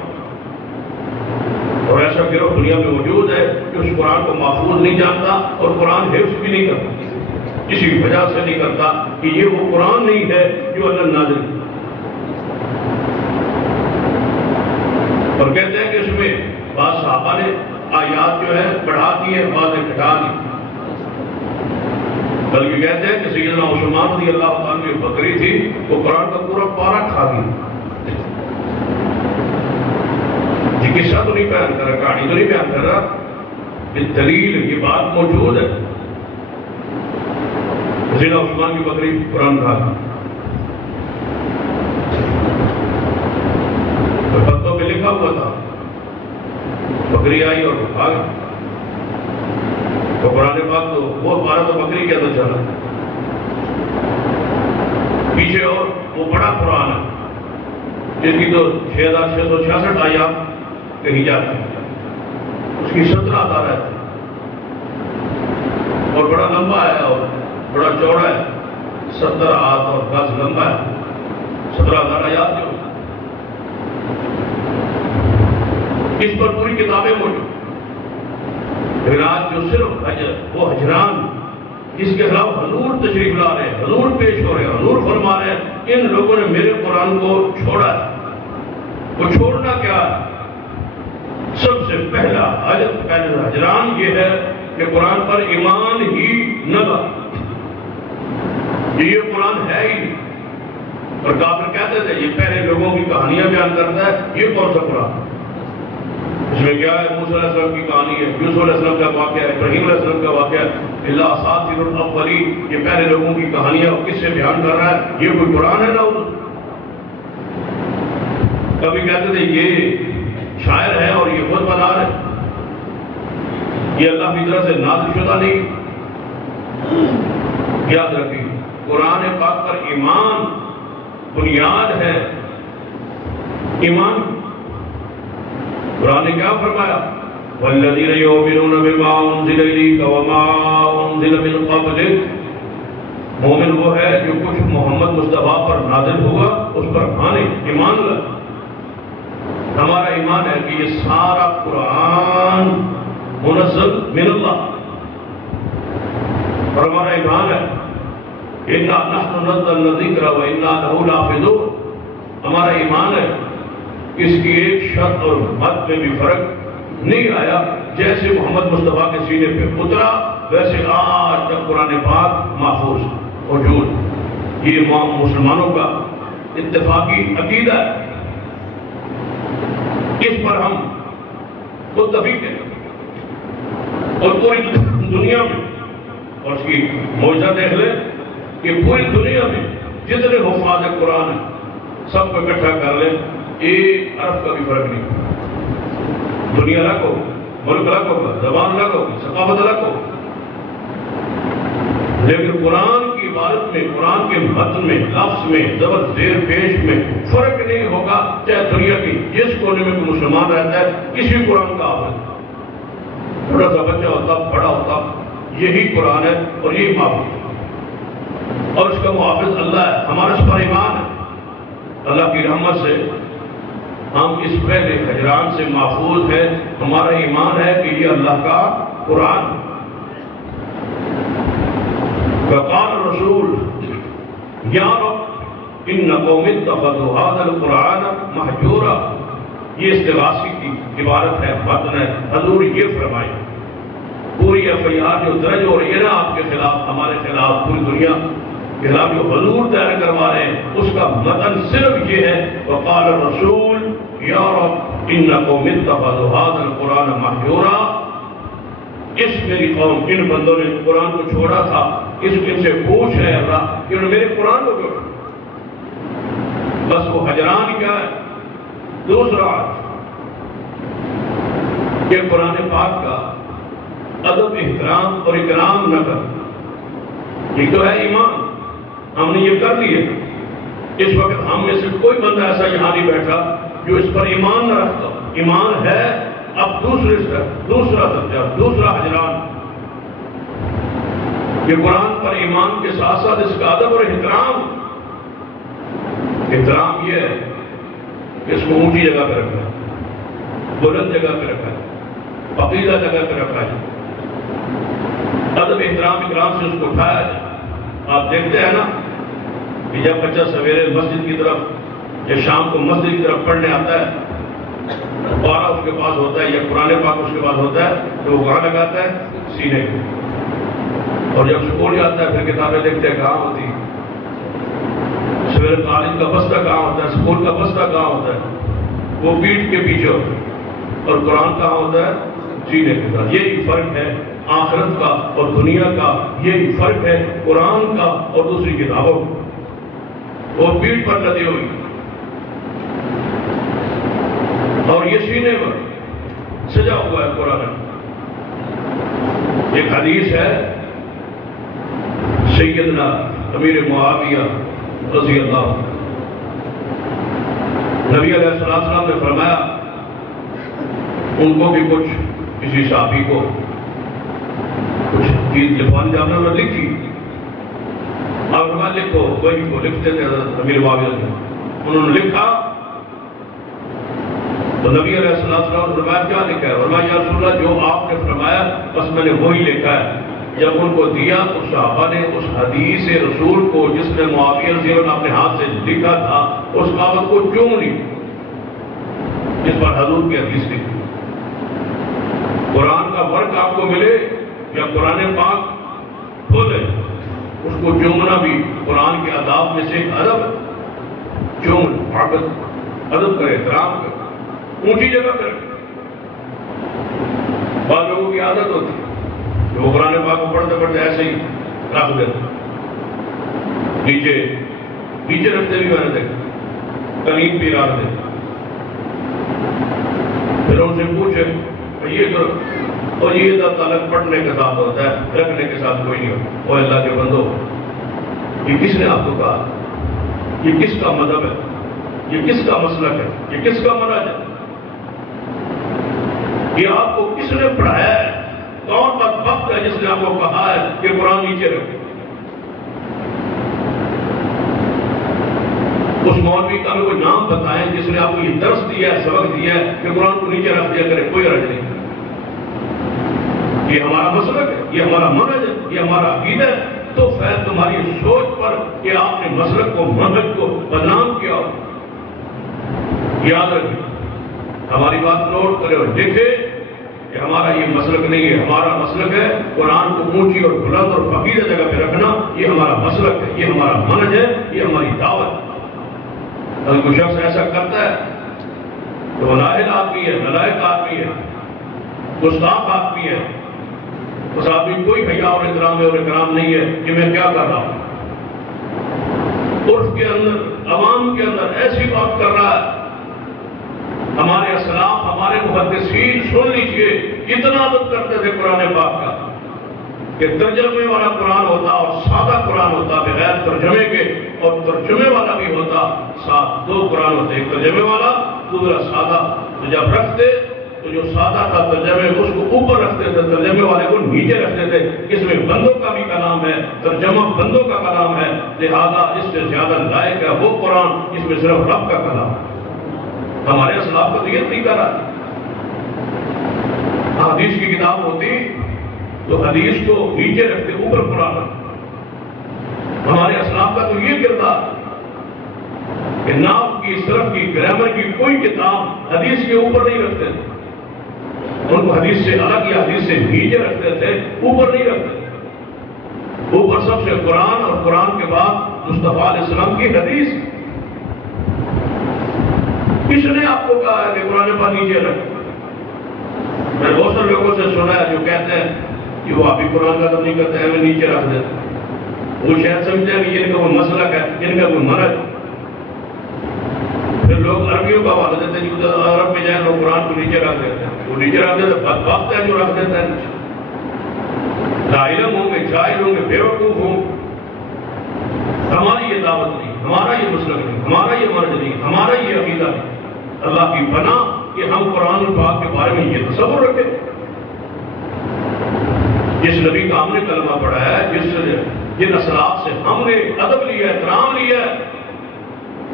اور ایسا گروہ دنیا میں موجود ہے کہ اس قرآن کو محفوظ نہیں جانتا اور قرآن حفظ بھی نہیں کرتا، کسی وجہ سے نہیں کرتا کہ یہ وہ قرآن نہیں ہے جو اللہ نازل کیا، اور کہتے ہیں کہ اس میں بعض صحابہ نے آیات جو ہے بڑھا دی ہے، بعض نے گھٹا دی، بلکہ کہتے ہیں کہ سیدنا عثمان رضی اللہ عنہ کی بکری تھی وہ قرآن کا پورا پارا کھا گئی۔ یہ قصہ تو نہیں بیان کر رہا، کہانی تو نہیں بیان کر رہا، یہ دلیل، یہ بات موجود ہے، سیدنا عثمان کی بکری قرآن کھا گئی۔ پتوں پہ لکھا ہوا تھا، بکری آئی اور کھا گئی، تو قرآن پاک تو وہ ہمارا تو بکری کے اندر چلا، پیچھے اور وہ بڑا قرآن ہے جس کی تو 6666 آیات کہی جاتی ہے، اس کی 17 آیات ہے، اور بڑا لمبا ہے اور بڑا چوڑا ہے، 70 ہاتھ اور گز لمبا ہے، 17,000 آیات جو اس پر پوری کتابیں موجود۔ لیکن آج جو صرف وہ حجران جس کے خلاف حضور تشریف لا رہے ہیں، حضور پیش ہو رہے ہیں، حضور فرما رہے ہیں، ان لوگوں نے میرے قرآن کو چھوڑا ہے۔ وہ چھوڑنا کیا ہے؟ سب سے پہلا حجران یہ ہے کہ قرآن پر ایمان ہی نہ لا، یہ قرآن ہے ہی نہیں، اور کافر کہتے تھے یہ پہلے لوگوں کی کہانیاں بیان کرتا ہے، یہ کون سا قرآن؟ اس میں کیا ہے؟ موسیٰ علیہ السلام کی کہانی ہے، یوسف علیہ السلام کا واقعہ ہے، ابراہیم علیہ السلام کا واقعہ ہے، اللہ اساطیر الاولین، یہ پہلے لوگوں کی کہانیاں کس سے بیان کر رہا ہے؟ یہ کوئی قرآن ہے نہ؟ کبھی کہتے تھے یہ شاعر ہے اور یہ خود بنا رہے، یہ اللہ کی طرف سے نازل شدہ نہیں۔ یاد رکھیے قرآن پاک پر ایمان بنیاد ہے، ایمان۔ قرآن نے کیا فرمایا؟ وَالَّذِينَ يُؤْمِنُونَ بِمَا أُنزِلَ إِلَيْكَ وَمَا أُنزِلَ مِن قَبْلِكَ، مومن وہ ہے جو کچھ محمد مصطفیٰ پر نازل ہوا اس پر مانے، ایمان لائے۔ ہمارا ایمان ہے کہ یہ سارا قرآن منزل من اللہ، اور ہمارا ایمان ہے إِنَّا نَحْنُ نَزَّلْنَا الذِّكْرَ وَإِنَّا لَهُ لَحَافِظُونَ، ہمارا ایمان ہے اس کی ایک شرط اور مد میں بھی فرق نہیں آیا، جیسے محمد مصطفیٰ کے سینے پہ اترا ویسے آج تک قرآن پاک محفوظ موجود۔ یہ مسلمانوں کا اتفاقی عقیدہ ہے، اس پر ہم متفق ہیں، اور پوری دنیا میں، اور اس کی معجزہ دیکھ لیں، کہ پوری دنیا میں جتنے حفاظ قرآن ہیں سب کو اکٹھا کر لیں، ایک حرف کا بھی فرق نہیں۔ دنیا الگ ہو، ملک الگ ہوگا، زبان الگ ہوگی، ثقافت الگ ہوگی، لیکن قرآن کی عبادت میں، قرآن کے متن میں، لفظ میں، زبر زیر پیش میں فرق نہیں ہوگا، چاہے دنیا کی جس کونے میں کوئی مسلمان رہتا ہے، کسی قرآن کا حافظ، چھوٹا سا بچہ ہوتا، بڑا ہوتا، یہی قرآن ہے اور یہی محفوظ، اور اس کا محافظ اللہ ہے۔ ہمارا اس پر ایمان ہے، اللہ کی رحمت سے ہم اس پہلے حجران سے محفوظ ہیں، ہمارا ایمان ہے کہ یہ اللہ کا قرآن ہے۔ وقال الرسول یا رب ان قوم اتخذوا هذا القرآن مہجورا، یہ استغاثی کی عبارت ہے، متن ہے۔ حضور یہ فرمائے، پوری FIR جو درج ہو رہی ہے نا آپ کے خلاف، ہمارے خلاف، پوری دنیا کے خلاف جو حضور دائر کروا رہے ہیں، اس کا متن صرف یہ ہے، وقال الرسول یا رب ان قوم اتخذوا هذا القرآن مہجورا، اس میری قوم، ان بندوں نے قرآن کو چھوڑا تھا، اس ان سے پوچھ ہے اللہ کہ انہوں نے میرے قرآن کو چھوڑا۔ بس وہ حجران کیا ہے؟ دوسرا کہ قرآن پاک کا ادب، احترام اور اکرام نہ کر، یہ تو ہے ایمان، ہم نے یہ کر لیا۔ اس وقت ہم میں سے کوئی بندہ ایسا یہاں نہیں بیٹھا جو اس پر ایمان نہ رکھتا۔ ایمان ہے، اب دوسرا درجہ، دوسرا حجران، کہ قرآن پر ایمان کے ساتھ ساتھ اس کا ادب اور احترام۔ احترام یہ ہے کہ اس کو اونچی جگہ پہ رکھا ہے، بلند جگہ پہ رکھا ہے، پقیدہ جگہ پہ رکھا ہے، ادب احترام اکرام سے اس کو اٹھایا ہے۔ آپ دیکھتے ہیں نا کہ جب بچہ سویرے مسجد کی طرف یا شام کو مسجد کی طرف پڑھنے آتا ہے، پارا اس کے پاس ہوتا ہے یا قرآن پاک اس کے پاس ہوتا ہے، تو وہ کہاں لگاتا ہے؟ سینے کو۔ اور جب سکول جاتا ہے پھر کتابیں دیکھتے ہیں کہاں ہوتی ہیں، سویرے کالج کا بستہ کہاں ہوتا ہے، سکول کا بستہ کہاں ہوتا ہے؟ وہ پیٹھ کے پیچھے ہوتا ہے، اور قرآن کہاں ہوتا ہے؟ سینے کے ساتھ۔ یہی فرق ہے آخرت کا اور دنیا کا، یہی فرق ہے قرآن کا اور دوسری کتابوں کا۔ وہ پیٹھ پر لدی ہوئی اور یہ سینے پر سجا ہوا ہے قرآن۔ ایک حدیث ہے سیدنا امیر معاویہ رضی اللہ عنہ، نبی علیہ السلام نے فرمایا ان کو بھی کسی صحابی کو کچھ چیز لکھوانی جانا انہوں نے لکھی، اور فرمایا لکھو، وہی کو لکھتے تھے امیر معاویہ نے، انہوں نے لکھا تو نبی علیہ السلام نے فرمایا کیا لکھا ہے؟ فرمایا یا رسول اللہ جو آپ نے فرمایا بس میں نے وہی لکھا ہے۔ جب ان کو دیا تو صحابہ نے اس حدیث رسول کو جس نے معاویہ رضی اللہ عنہ اپنے ہاتھ سے لکھا تھا اس کاغذ کو چوم لی جس پر حضور کی حدیث لکھی۔ قرآن کا ورق آپ کو ملے یا قرآن پاک کھولے، اس کو چومنا بھی قرآن کے آداب میں سے ایک ادب، چوم ادب کرے، احترام کرے، اونچی جگہ پہ رکھے۔ بعض لوگوں کی عادت ہوتی ہے کہ وہ قرآن پاک کو پڑھتے پڑھتے ایسے ہی رکھ دیتے، نیچے رکھتے بھی میں نے دیکھا، قلیم پہ رکھ دیتے، پھر ان سے پوچھے یہ کرو، اور یہ تعلق پڑھنے کے ساتھ ہوتا ہے، رکھنے کے ساتھ کوئی نہیں ہوتا۔ اور اللہ کے بندو، یہ کس نے آپ کو کہا؟ یہ کس کا مذہب ہے؟ یہ کس کا مسلک ہے؟ یہ کس کا منہج ہے؟ یہ آپ کو کس نے پڑھایا ہے؟ کون بدبخت ہے جس نے آپ کو کہا ہے کہ قرآن نیچے رکھو؟ اس مولوی کا ہمیں کوئی نام بتائیں جس نے آپ کو یہ درس دیا ہے، سبق دیا ہے کہ قرآن کو نیچے رکھ دیا کرے، کوئی حرج نہیں۔ یہ ہمارا مسلک ہے، یہ ہمارا منہج ہے، یہ ہمارا عقیدہ ہے۔ تو فیض تمہاری سوچ پر کہ آپ نے مسلک کو، منہج کو بدنام کیا ہو، یاد رکھیں، ہماری بات نوٹ کرے اور دیکھے کہ ہمارا یہ مسلک نہیں ہے۔ ہمارا مسلک ہے قرآن کو اونچی اور بلند اور پقیدہ جگہ پہ رکھنا، یہ ہمارا مسلک ہے، یہ ہمارا منہج ہے، یہ ہماری دعوت ہے۔ اگر کوئی شخص ایسا کرتا ہے تو وہ نااہل آدمی ہے، نالائق آدمی ہے، گستاخ آدمی ہے، اس آدمی کوئی حیا اور احترام اور اکرام نہیں ہے کہ میں کیا کر رہا ہوں۔ عرف کے اندر، عوام کے اندر ایسی بات کر رہا ہے. ہمارے اسلاف، ہمارے محدثین سن لیجئے کتنا ادب کرتے تھے قرآن پاک کا، کہ ترجمے والا قرآن ہوتا اور سادہ قرآن ہوتا بغیر ترجمے کے، اور ترجمے والا بھی ہوتا ساتھ. دو قرآن ہوتے، ایک ترجمے والا دوسرا سادہ. تو جب رکھتے تو جو سادہ تھا ترجمے اس کو اوپر رکھتے تھے، ترجمے والے کو نیچے رکھتے تھے. اس میں بندوں کا بھی کلام ہے، ترجمہ بندوں کا کلام ہے، لہذا اس سے زیادہ لائق ہے وہ قرآن اس میں صرف رب کا کلام ہے. ہمارے اسلاف کا تو یہ طریقہ رہا. حدیث کی کتاب ہوتی تو حدیث کو نیچے رکھتے، اوپر قرآن رکھتے. ہمارے اسلاف کا تو یہ کردار کہ نحو کی، صرف کی، گرامر کی کوئی کتاب حدیث کے اوپر نہیں رکھتے تھے. ان کو حدیث سے الگ یا حدیث سے نیچے رکھتے تھے، اوپر نہیں رکھتے تھے. اوپر سب سے قرآن، اور قرآن کے بعد مصطفیٰ علیہ السلام کی حدیث. کس نے آپ کو کہا ہے کہ قرآن پاک نیچے رکھ؟ میں بہت سے لوگوں سے سنا ہے جو کہتے ہیں کہ وہ آپ ہی قرآن کا ادب نہیں کرتے ہیں، ہمیں نیچے رکھ دیتے. وہ شاید سمجھتے ہیں کہ ان کا کوئی مسلک ہے، ان کا کوئی منہج. پھر لوگ عربیوں کا حوالہ دیتے ہیں کہ عرب میں جائیں لوگ قرآن کو نیچے رکھ دیتے ہیں. وہ نیچے رکھ دیتے ہیں، بدبخت ہے جو رکھ دیتے ہیں نیچے. لا علم ہوں گے، جاہل ہوں گے، بے وقوف ہوں گے. ہماری یہ دعوت نہیں، ہمارا یہ مسلک نہیں، ہمارا یہ منہج نہیں، ہمارا یہ عقیدہ نہیں. اللہ کی پناہ کہ ہم قرآن پاک کے بارے میں یہ تصور رکھیں. جس نبی کا ہم نے کلمہ پڑھا ہے، جن اسلاف سے ہم نے ادب لیا، احترام لیا ہے،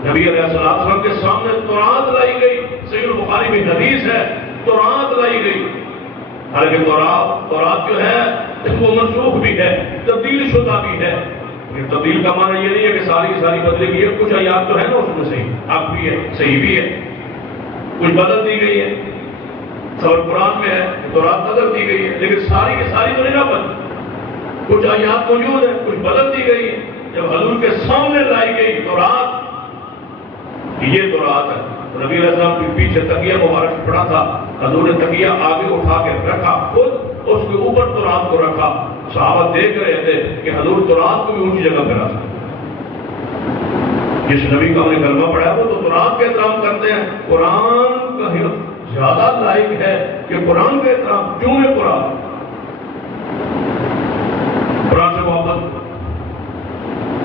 نبی علیہ السلام کے سامنے تورات لائی گئی. صحیح البخاری میں حدیث ہے، تورات لائی گئی. حالانکہ تورات جو ہے وہ منسوخ بھی ہے، تبدیل شدہ بھی ہے. تبدیل کا معنی یہ نہیں ہے کہ ساری کی ساری بدلے گئی ہے. کچھ آیات تو ہے نا اس میں صحیح، حق بھی ہے، صحیح بھی ہے، کچھ بدل دی گئی ہے. اور قرآن میں ہے تورات بدل دی گئی ہے، لیکن ساری کی ساری تو نہیں نہ بدل. کچھ آیات موجود ہے، کچھ بدل دی گئی ہے. جب حضور کے سامنے لائی گئی تورات، یہ تورات ہے، نبی علیہ السلام کے پیچھے تکیہ مبارک پڑا تھا. حضور نے تکیہ آگے اٹھا کے رکھا، خود اس کے اوپر تورات کو رکھا. صحابہ دیکھ رہے تھے کہ حضور تورات کو بھی اونچی جگہ پہ رکھا. جس نبی کا ہم نے کلمہ پڑھا ہے وہ تو قرآن کا احترام کرتے ہیں. قرآن کا زیادہ لائق ہے کہ قرآن کا احترام. کیوں ہے قرآن سے محبت.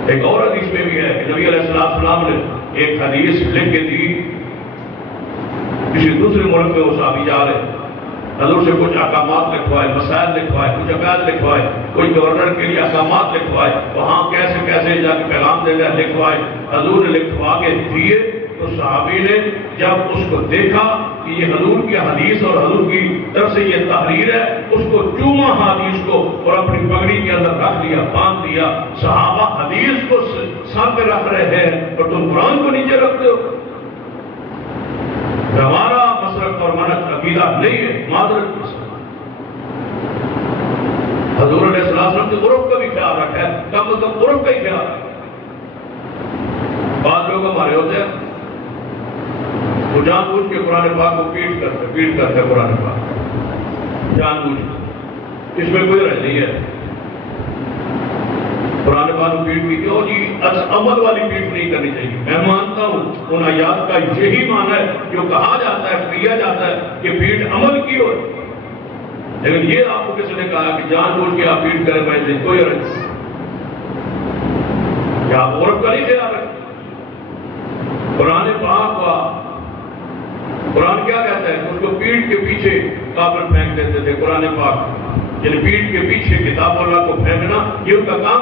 ایک اور حدیث میں بھی ہے کہ نبی علیہ السلام نے ایک حدیث لکھ کے دی. کسی دوسرے ملک میں وہ صحابی جا رہے، حضور سے کچھ احکامات لکھوائے، مسائل لکھوائے، کچھ عقائد لکھوائے، کوئی گورنر کے لیے احکامات لکھوائے، وہاں کیسے کیسے جا کے پیغام دے گئے لکھوائے. حضور نے لکھوا کے دیے تو صحابی نے جب اس کو دیکھا کہ یہ حضور کی حدیث اور حضور کی طرف سے یہ تحریر ہے، اس کو چوما حدیث کو اور اپنی پگڑی کے اندر رکھ لیا، باندھ دیا. صحابہ حدیث کو سر پہ رکھ رہے ہیں اور تم قرآن کو نیچے رکھتے ہو. ہمارا مسلک اور منہج عقیدہ نہیں ہے، معذرت کے ساتھ. حضور علیہ السلام کے عرف کا بھی خیال رکھا ہے، کم از کم عرف کا ہی خیال ہے. بعض لوگ ہمارے ہوتے ہیں وہ جان بوجھ کے قرآن پاک کو پیٹ کرتے قرآن پاک جان بوجھ. اس میں کوئی رہ نہیں ہے. قرآن پاک کو پیٹ بھی کیوں جی عمل والی پیٹ نہیں کرنی چاہیے. میں مانتا ہوں ان آیات کا یہی معنی ہے جو کہا جاتا ہے، کیا جاتا ہے کہ پیٹ عمل کی ہو. لیکن یہ آپ کو کسی نے کہا کہ جان بوجھ کے آپ پیٹ کریں بیٹھے، کوئی رہ نہیں. کیا آپ عورت کا نہیں خیال رکھیں؟ قرآن پاک کا قرآن کیا کہتا ہے؟ اس کو پیٹ کے پیچھے کافر پھینک دیتے تھے. قرآن پاک یعنی پیٹ کے پیچھے کتاب اللہ کو پھینکنا یہ ان کا کام.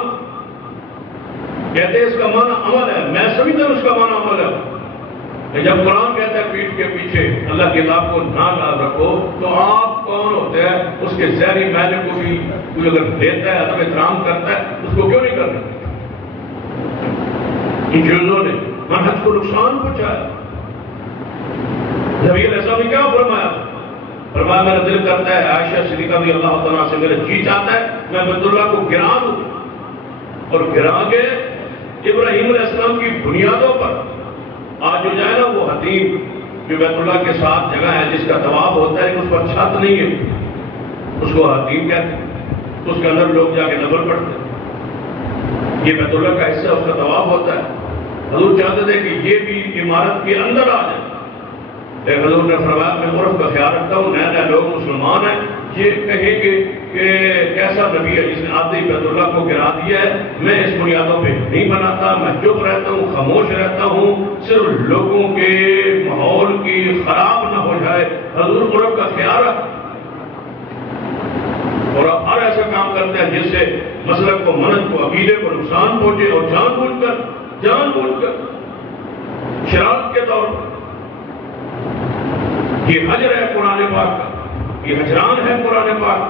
کہتے ہیں اس کا معنی عمل ہے. میں سمجھتا ہوں اس کا معنی عمل ہے. جب قرآن کہتا ہے پیٹ کے پیچھے اللہ کی کتاب کو نہ ڈال رکھو تو آپ کون ہوتے ہیں؟ اس کے ذہنی میلے کو بھی کوئی اگر دیتا ہے، ادب احترام کرتا ہے، اس کو کیوں نہیں کرنا؟ ان چیزوں نے منہج کو نقصان پہنچایا. نبی علیہ السلام نے کیا فرمایا؟ فرمایا میرا دل کرتا ہے عائشہ صدیقہ رضی اللہ تعالیٰ سے میرا جی چاہتا ہے میں بیت اللہ کو گرا دوں، اور گرا کے ابراہیم علیہ السلام کی بنیادوں پر آج جو جائے نا وہ حتیم جو بیت اللہ کے ساتھ جگہ ہے جس کا طواف ہوتا ہے، اس پر چھت نہیں ہے، اس کو حتیم کہتے ہیں. اس کے اندر لوگ جا کے نفل پڑھتے ہیں. یہ بیت اللہ کا حصہ، اس کا طواف ہوتا ہے. حضور چاہتے تھے کہ یہ بھی عمارت کے اندر آ جائے، لیکن حضور نے فرمایا میں عرف کا خیال رکھتا ہوں، نئے نئے لوگ مسلمان ہیں، یہ کہیں گے کہ کیسا نبی ہے جس نے آدھی بیت اللہ کو گرا دیا ہے، میں اس بنیادوں پہ نہیں بناتا، میں چپ رہتا ہوں، خاموش رہتا ہوں، صرف لوگوں کے ماحول کی خراب نہ ہو جائے، حضور عرف کا خیال رکھ اور آپ ہر ایسا کام کرتے ہیں جس سے مسلک کو، منہج کو، عقیدے کو نقصان پہنچے، اور جان بوجھ کر شرارت کے طور پر یہ حجر ہے قرآن پاک کا، یہ حجران ہے قرآن پاک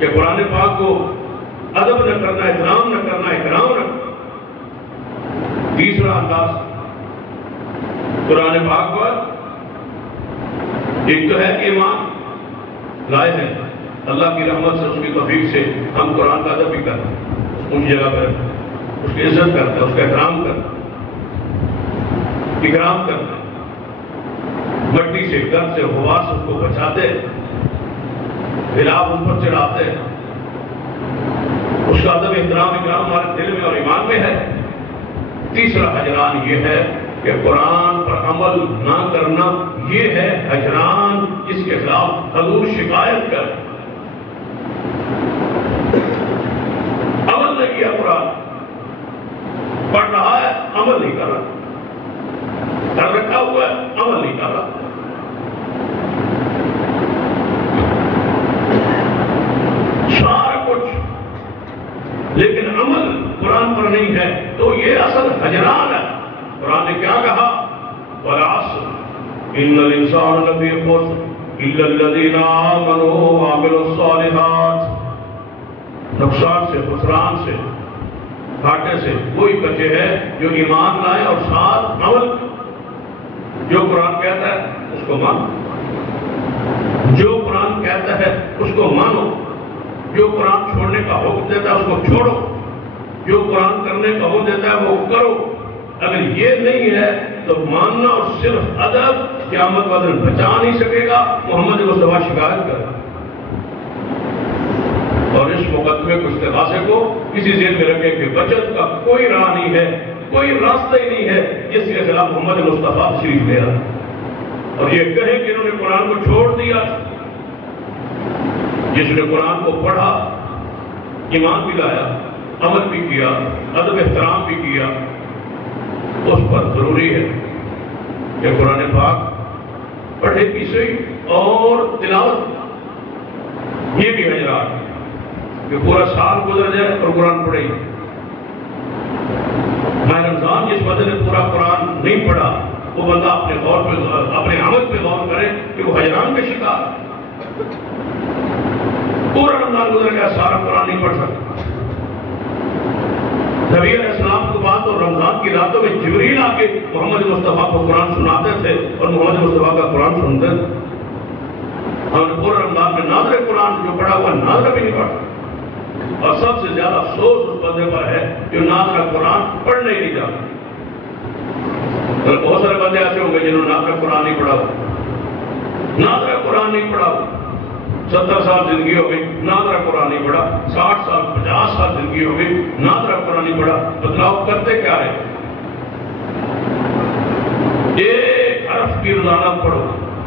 کہ قرآن پاک کو ادب نہ کرنا، احترام نہ کرنا، اکرام نہ کرنا۔ تیسرا انداز قرآن پاک پر ایک تو ہے کہ ایمان لائے ہیں، اللہ کی رحمت سے، اس کی توفیق سے ہم قرآن کا ادب بھی کرتے ہیں، اس جگہ پر اس کی عزت کرتے ہیں، اس کا احترام کرتے ہیں، مٹی سے، گرد سے، غبار سے اس کو بچاتے ہیں، غلاف اس پر چڑھاتے ہیں، اس کا ادب احترام اکرام ہمارے دل میں اور ایمان میں ہے۔ تیسرا حجران یہ ہے کہ قرآن پر عمل نہ کرنا، یہ ہے حجران جس کے خلاف حضور شکایت کر عمل نہ کیا، قرآن پڑھ رہا ہے عمل نہیں کر رہا، کر رکھا ہوا ہے عمل نہیں کر رہا، سارا کچھ لیکن عمل قرآن پر نہیں ہے، تو یہ اصل حجران ہے۔ قرآن نے کیا کہا؟ وَالْعَصْرِ إِنَّ الْإِنسَانَ لَفِي خُسْرٍ إِلَّا الَّذِينَ آمَنُوا وَعَمِلُوا الصَّالِحَاتِ، نقصان سے، خسران سے، گھاٹے سے کوئی بچے ہے جو ایمان لائے اور ساتھ عمل، جو قرآن کہتا ہے اس کو مانو، جو قرآن کہتا ہے اس کو مانو، جو قرآن چھوڑنے کا حکم دیتا ہے اس کو چھوڑو، جو قرآن کرنے کا حکم دیتا ہے وہ کرو۔ اگر یہ نہیں ہے تو ماننا اور صرف ادب قیامت کا دن بچا نہیں سکے گا، محمد مصطفیٰ شکایت کرے، اور اس مقدمے کو، استغاثے کو کسی ذہن میں رکھے کہ بچت کا کوئی راہ نہیں ہے، کوئی راستہ ہی نہیں ہے جس کے خلاف محمد مصطفیٰ تشریف لے آئے اور یہ کہیں کہ انہوں نے قرآن کو چھوڑ دیا۔ جس نے قرآن کو پڑھا، ایمان بھی لایا، عمل بھی کیا، ادب احترام بھی کیا، اس پر ضروری ہے کہ قرآن پاک پڑھے بھی صحیح اور تلاوت، یہ بھی حجرات کہ پورا سال گزر جائے اور قرآن پڑھے ہی۔ ماہ رمضان جس بندے نے پورا قرآن نہیں پڑھا، وہ بندہ اپنے عمل پہ غور کرے کہ وہ حجران کا شکار ہے۔ پورا رمضان گزر گیا، سارا قرآن نہیں پڑھ سکتا۔ نبی علیہ السلام کو بات اور رمضان کی راتوں میں جبریل آ کے محمد مصطفیٰ کو قرآن سناتے تھے اور محمد مصطفیٰ کا قرآن سنتے تھے۔ ہم نے پورا رمضان میں ناظر قرآن جو پڑھا ہوا ناظر بھی نہیں پڑھا، اور سب سے زیادہ افسوس اس بندے پر ہے جو ناظر قرآن پڑھنے ہی نہیں جاتا۔ بہت سارے بندے ایسے ہوں گے جنہوں نے ناظر قرآن نہیں پڑھا ہوا، ناظر قرآن نہیں پڑھا ہوا، 70 سال زندگی ہو گئی ناظر قرآن نہیں پڑھا، 60 سال 50 سال زندگی ہو گئی ناظر قرآن نہیں پڑھا۔ بدلاؤ کرتے کیا ہے؟ ایک حرف کی روزانہ پڑھو،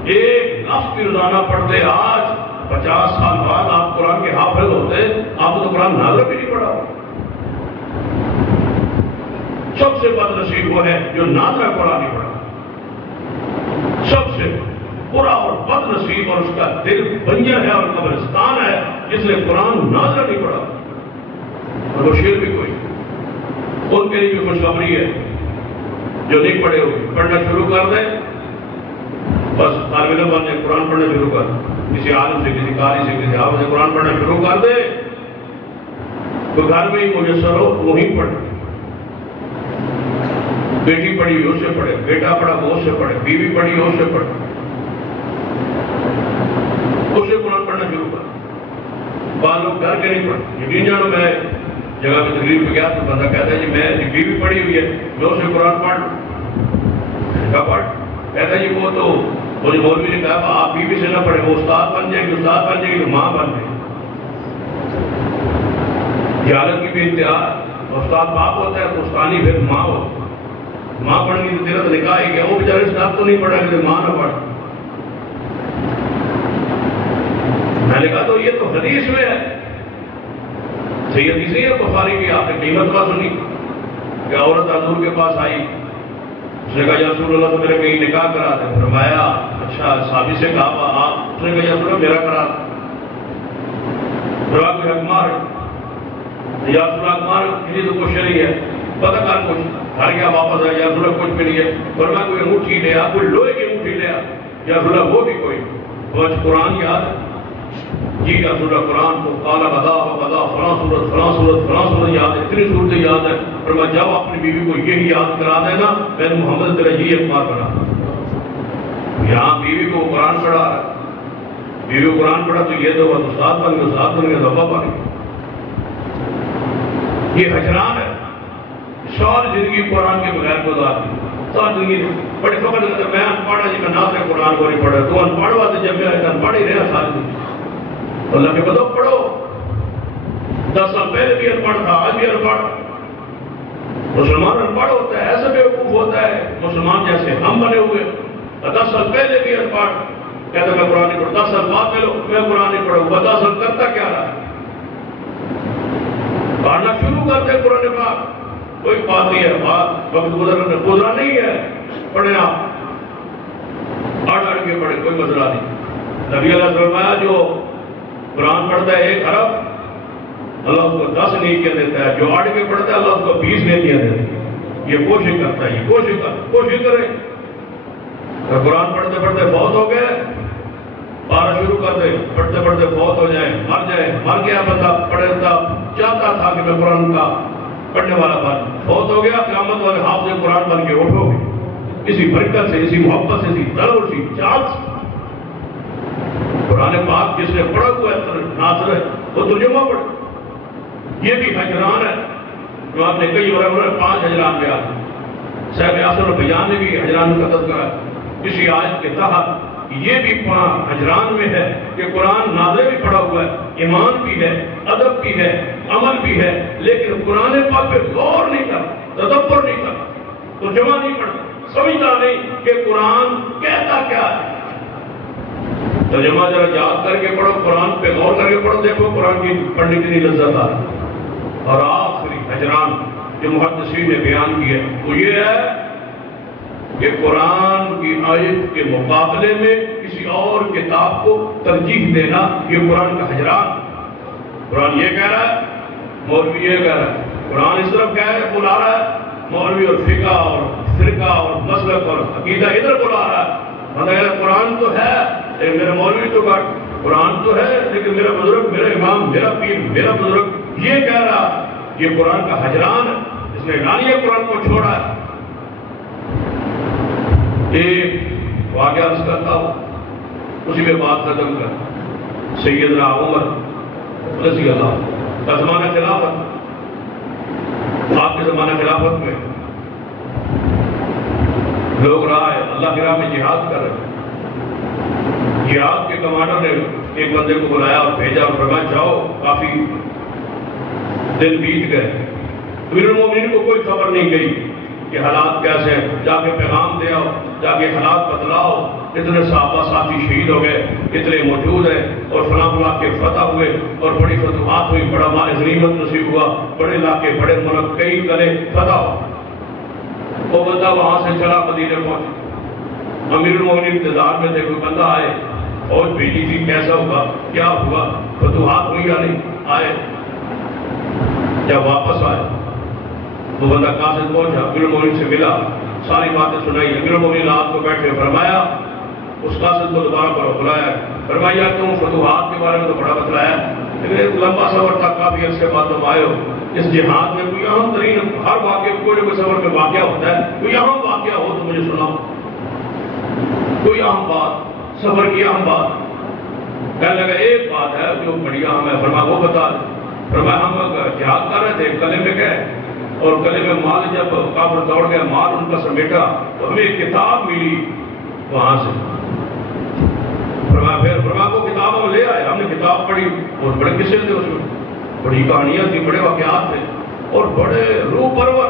ایک لفظ کی روزانہ پڑھتے، آج 50 سال بعد آپ قرآن کے حافظ ہوتے، آپ تو قرآن ناظر بھی نہیں پڑھا۔ سب سے بد نصیب وہ ہے جو ناظر قرآن نہیں پڑھا، سب سے برا اور بد نصیب، اور اس کا دل بنجر ہے اور قبرستان ہے جس نے قرآن ناظر نہیں پڑھا۔ اور وہ شیر بھی کوئی، ان کے لیے بھی خوشخبری ہے جو نہیں پڑھے ہوئے، پڑھنا شروع کر دیں، بس طالب علم بننے قرآن پڑھنا شروع کر دیں، کسی عالم سے، کسی قاری سے، کسی حافظ سے قرآن پڑھنا شروع کر دیں، تو گھر میں ہی میسر ہو وہیں پڑھے، بیٹی پڑھی اس سے پڑھے، بیٹا پڑھا وہ اس سے پڑھے، بیوی پڑھی اس سے پڑھے، اسے قرآن پڑھنا شروع کر۔ بعض لوگ گھر کے نہیں پڑھتے، یقین جانو میں جگہ پہ تقریر پہ گیا تو بندہ کہتا ہے جی میں بیوی پڑھی ہوئی ہے، جو اسے قرآن پڑھ کیا پڑھ، کہتا ہے جی وہ تو مجھے مولوی نے کہا آپ بیوی سے نہ پڑھے، وہ استاد بن جائے گی، استاد بن جائے گی تو ماں بن جائے گی۔ جہالت کی بھی انتہا، استاد باپ ہوتا ہے تو استانی پھر ماں ہوتا ہے۔ ماں پڑھ گئی تو تیرا تو نکاح ہی گیا، وہ بیچارے اسلام تو نہیں پڑھا کہ ماں نہ پڑھ. میں نے کہا تو یہ تو حدیث میں ہے، صحیح حدیث ہے بخاری کی. آپ نے قیمت کا سنی کہ عورت حضور کے پاس آئی، اس نے کہا یا رسول اللہ تو میرے کہیں نکاح کرا دے. فرمایا اچھا، صحابی سے کہا آپ. اس نے کہا یا رسول اللہ میرا کرا دے. فرمایا کوئی حق مار ہے یا رسول اللہ حق مار کسی تو کچھ نہیں ہے، پتہ کر کچھ گھر گیا واپس آیا یا رسول اللہ کچھ بھی نہیں ہے. فرمایا کوئی انگوٹھی لیا، کوئی لوہے کی انگوٹھی لیا یا رسول اللہ وہ بھی کوئی. تو قرآن یاد ہے جی یا رسول اللہ قرآن کو قال قضا و قضا فلاں صورت فلاں صورت فلاں صورت یاد ہے، اتنی صورتیں یاد ہے. فرمایا جب اپنی بیوی کو یہی یاد کرا دینا میں محمد تیرا یہ اعتماد کرا. یہاں بیوی کو قرآن پڑھا ہے، بیوی کو قرآن پڑھا تو یہ تو استاد بن گئے، استاد بن گئے، ابا بن گئے. یہ ہجران ہے. ساری زندگی قرآن کے بغیر گزار دی، ساری زندگی بڑے فخر کرتے میں انپڑھا جی کا ناز ہے قرآن کو نہیں پڑھا. تو انپڑھ ہوا تو جب میں انپڑھ ہی رہا ساری زندگی. اللہ کے بدو پڑھو. 10 سال پہلے بھی انپڑھ تھا، آج بھی انپڑھ. مسلمان انپڑھ ہوتا ہے، ایسا بیوقوف ہوتا ہے مسلمان جیسے ہم بنے ہوئے. 10 سال پہلے بھی انپڑھ کہتا میں قرآن نہیں پڑھا، 10 سال بعد میں میں قرآن نہیں پڑھا. 10 سال کرتا کیا رہا ہے؟ پڑھنا شروع کرتے قرآن پاک، کوئی بات نہیں ہے، وقت گزرا نہیں ہے. پڑھے آپ اڑ کے پڑھے، کوئی مسئلہ نہیں. نبی علیہ السلام فرمایا جو قرآن پڑھتا ہے 1 حرف اللہ اس کو 10 نیکیاں دیتا ہے، جو اڑ کے پڑھتا ہے اللہ اس کو 20 نیکیاں دیتا ہے. یہ کوشش کرتا ہے، یہ کوشش کرے. قرآن پڑھتے پڑھتے فوت ہو گئے، پارا شروع کر دے، پڑھتے پڑھتے فوت ہو جائے، مر گیا بندہ. پڑھتا چاہتا تھا کہ میں قرآن کا پڑھنے والا بن، فوت ہو گیا. قیامت والے حافظ قرآن بن کے اٹھو گے اسی برکت سے، اسی محبت سے، اسی ضرور سی چاہت سے. قرآن پاک جس نے پڑھا ہوا ہے ناصر ہے وہ ترجمہ پڑھ. یہ بھی ہجران ہے جو آپ نے کئی اور 5 ہجران بیان. صاحب یاسر بیان نے بھی ہجران کا تذکرہ ہے کسی آیت کے تحت. یہ بھی ہجران میں ہے کہ قرآن نازل بھی پڑھا ہوا ہے، ایمان بھی ہے، ادب بھی ہے، عمل بھی ہے، لیکن قرآن پاک پہ غور نہیں کرتا، تدبر نہیں کرتا، ترجمہ نہیں پڑھتا، سمجھتا نہیں کہ قرآن کہتا کیا ہے. ترجمہ ذرا یاد کر کے پڑھو، قرآن پہ غور کر کے پڑھو، دیکھو قرآن کی پڑھنے کی لذت آ رہی. اور آخری ہجران جو محدثین نے بیان کی ہے وہ یہ ہے کہ قرآن کی آیت کے مقابلے میں کسی اور کتاب کو ترجیح دینا، یہ قرآن کا ہجران. قرآن یہ کہہ رہا ہے، مولوی یہ کہہ رہا ہے. قرآن اس طرف کہہ رہا ہے، بلا رہا ہے، مولوی اور فقہ اور فرقہ اور مسلک اور عقیدہ ادھر بلا رہا ہے. مطلب قرآن تو ہے لیکن میرا مولوی تو گھٹ، قرآن تو ہے لیکن میرا بزرگ، میرا امام، میرا پیر، میرا بزرگ یہ کہہ رہا. یہ قرآن کا ہجران ہے، اس نے ڈالیہ قرآن کو چھوڑا ہے. ایک واقعہ عرض کرتا ہوں، اسی میں بات ختم کر. سیدنا عمر رضی اللہ کا زمانہ خلافت، آپ کے زمانہ خلافت میں لوگ راہ ہے اللہ کی راہ میں جہاد کر رہے. جہاد کے کمانڈر نے ایک بندے کو بلایا اور بھیجا اور فرمایا جاؤ. کافی دن بیت گئے، امیر المومنین کو کوئی خبر نہیں گئی کہ حالات کیسے ہیں. جا کے پیغام دے آؤ، جا کے حالات بدلاؤ. اتنے صحابہ ساتھی شہید ہو گئے، اتنے موجود ہیں اور فلاں فلاں کے فتح ہوئے اور بڑی فتوحات ہوئی، بڑا مال غنیمت نصیب ہوا، بڑے علاقے، بڑے ملک، کئی قلعے فتح ہوا. وہ بندہ وہاں سے چلا مدینے پہنچا. امیر المومنین انتظار میں تھے کوئی بندہ آئے، فوج بھیجی تھی، کیسا ہوا، کیا ہوا، فتوحات ہوئی یا نہیں. آئے، جب واپس آئے وہ بندہ قاصد پہنچا، امیر المومنین سے ملا، ساری باتیں سنائی. امیر المومنین رات کو بیٹھے فرمایا اس قاصد کو دوبارہ پر بلایا. فرمایا تم فتوحات کے بارے میں تو بڑا بتلایا لیکن ایک لمبا سفر تھا، کافی عرصے بعد تم آئے ہو. اس جہاد میں کوئی اہم ترین، ہر واقعے کوئی نہ کوئی سفر میں واقعہ ہوتا ہے، کوئی اہم واقعہ ہو تو مجھے سناؤ، کوئی اہم بات، سفر کی اہم بات. کہنے لگا ایک بات ہے جو بڑی اہم ہے. فرمایا وہ بتا دیں. فرمایا ہم جہاد کر رہے تھے، قلعے میں گئے اور قلعے میں مال جب کافر دوڑ گئے، مال ان کا سمیٹا تو ہمیں ایک کتاب ملی وہاں سے. فرمایا وہ کتاب ہم لے آئے، ہم نے کتاب پڑھی اور بڑے قصے تھے اس میں، بڑی کہانیاں تھی، بڑے واقعات تھے اور بڑے روح پرور.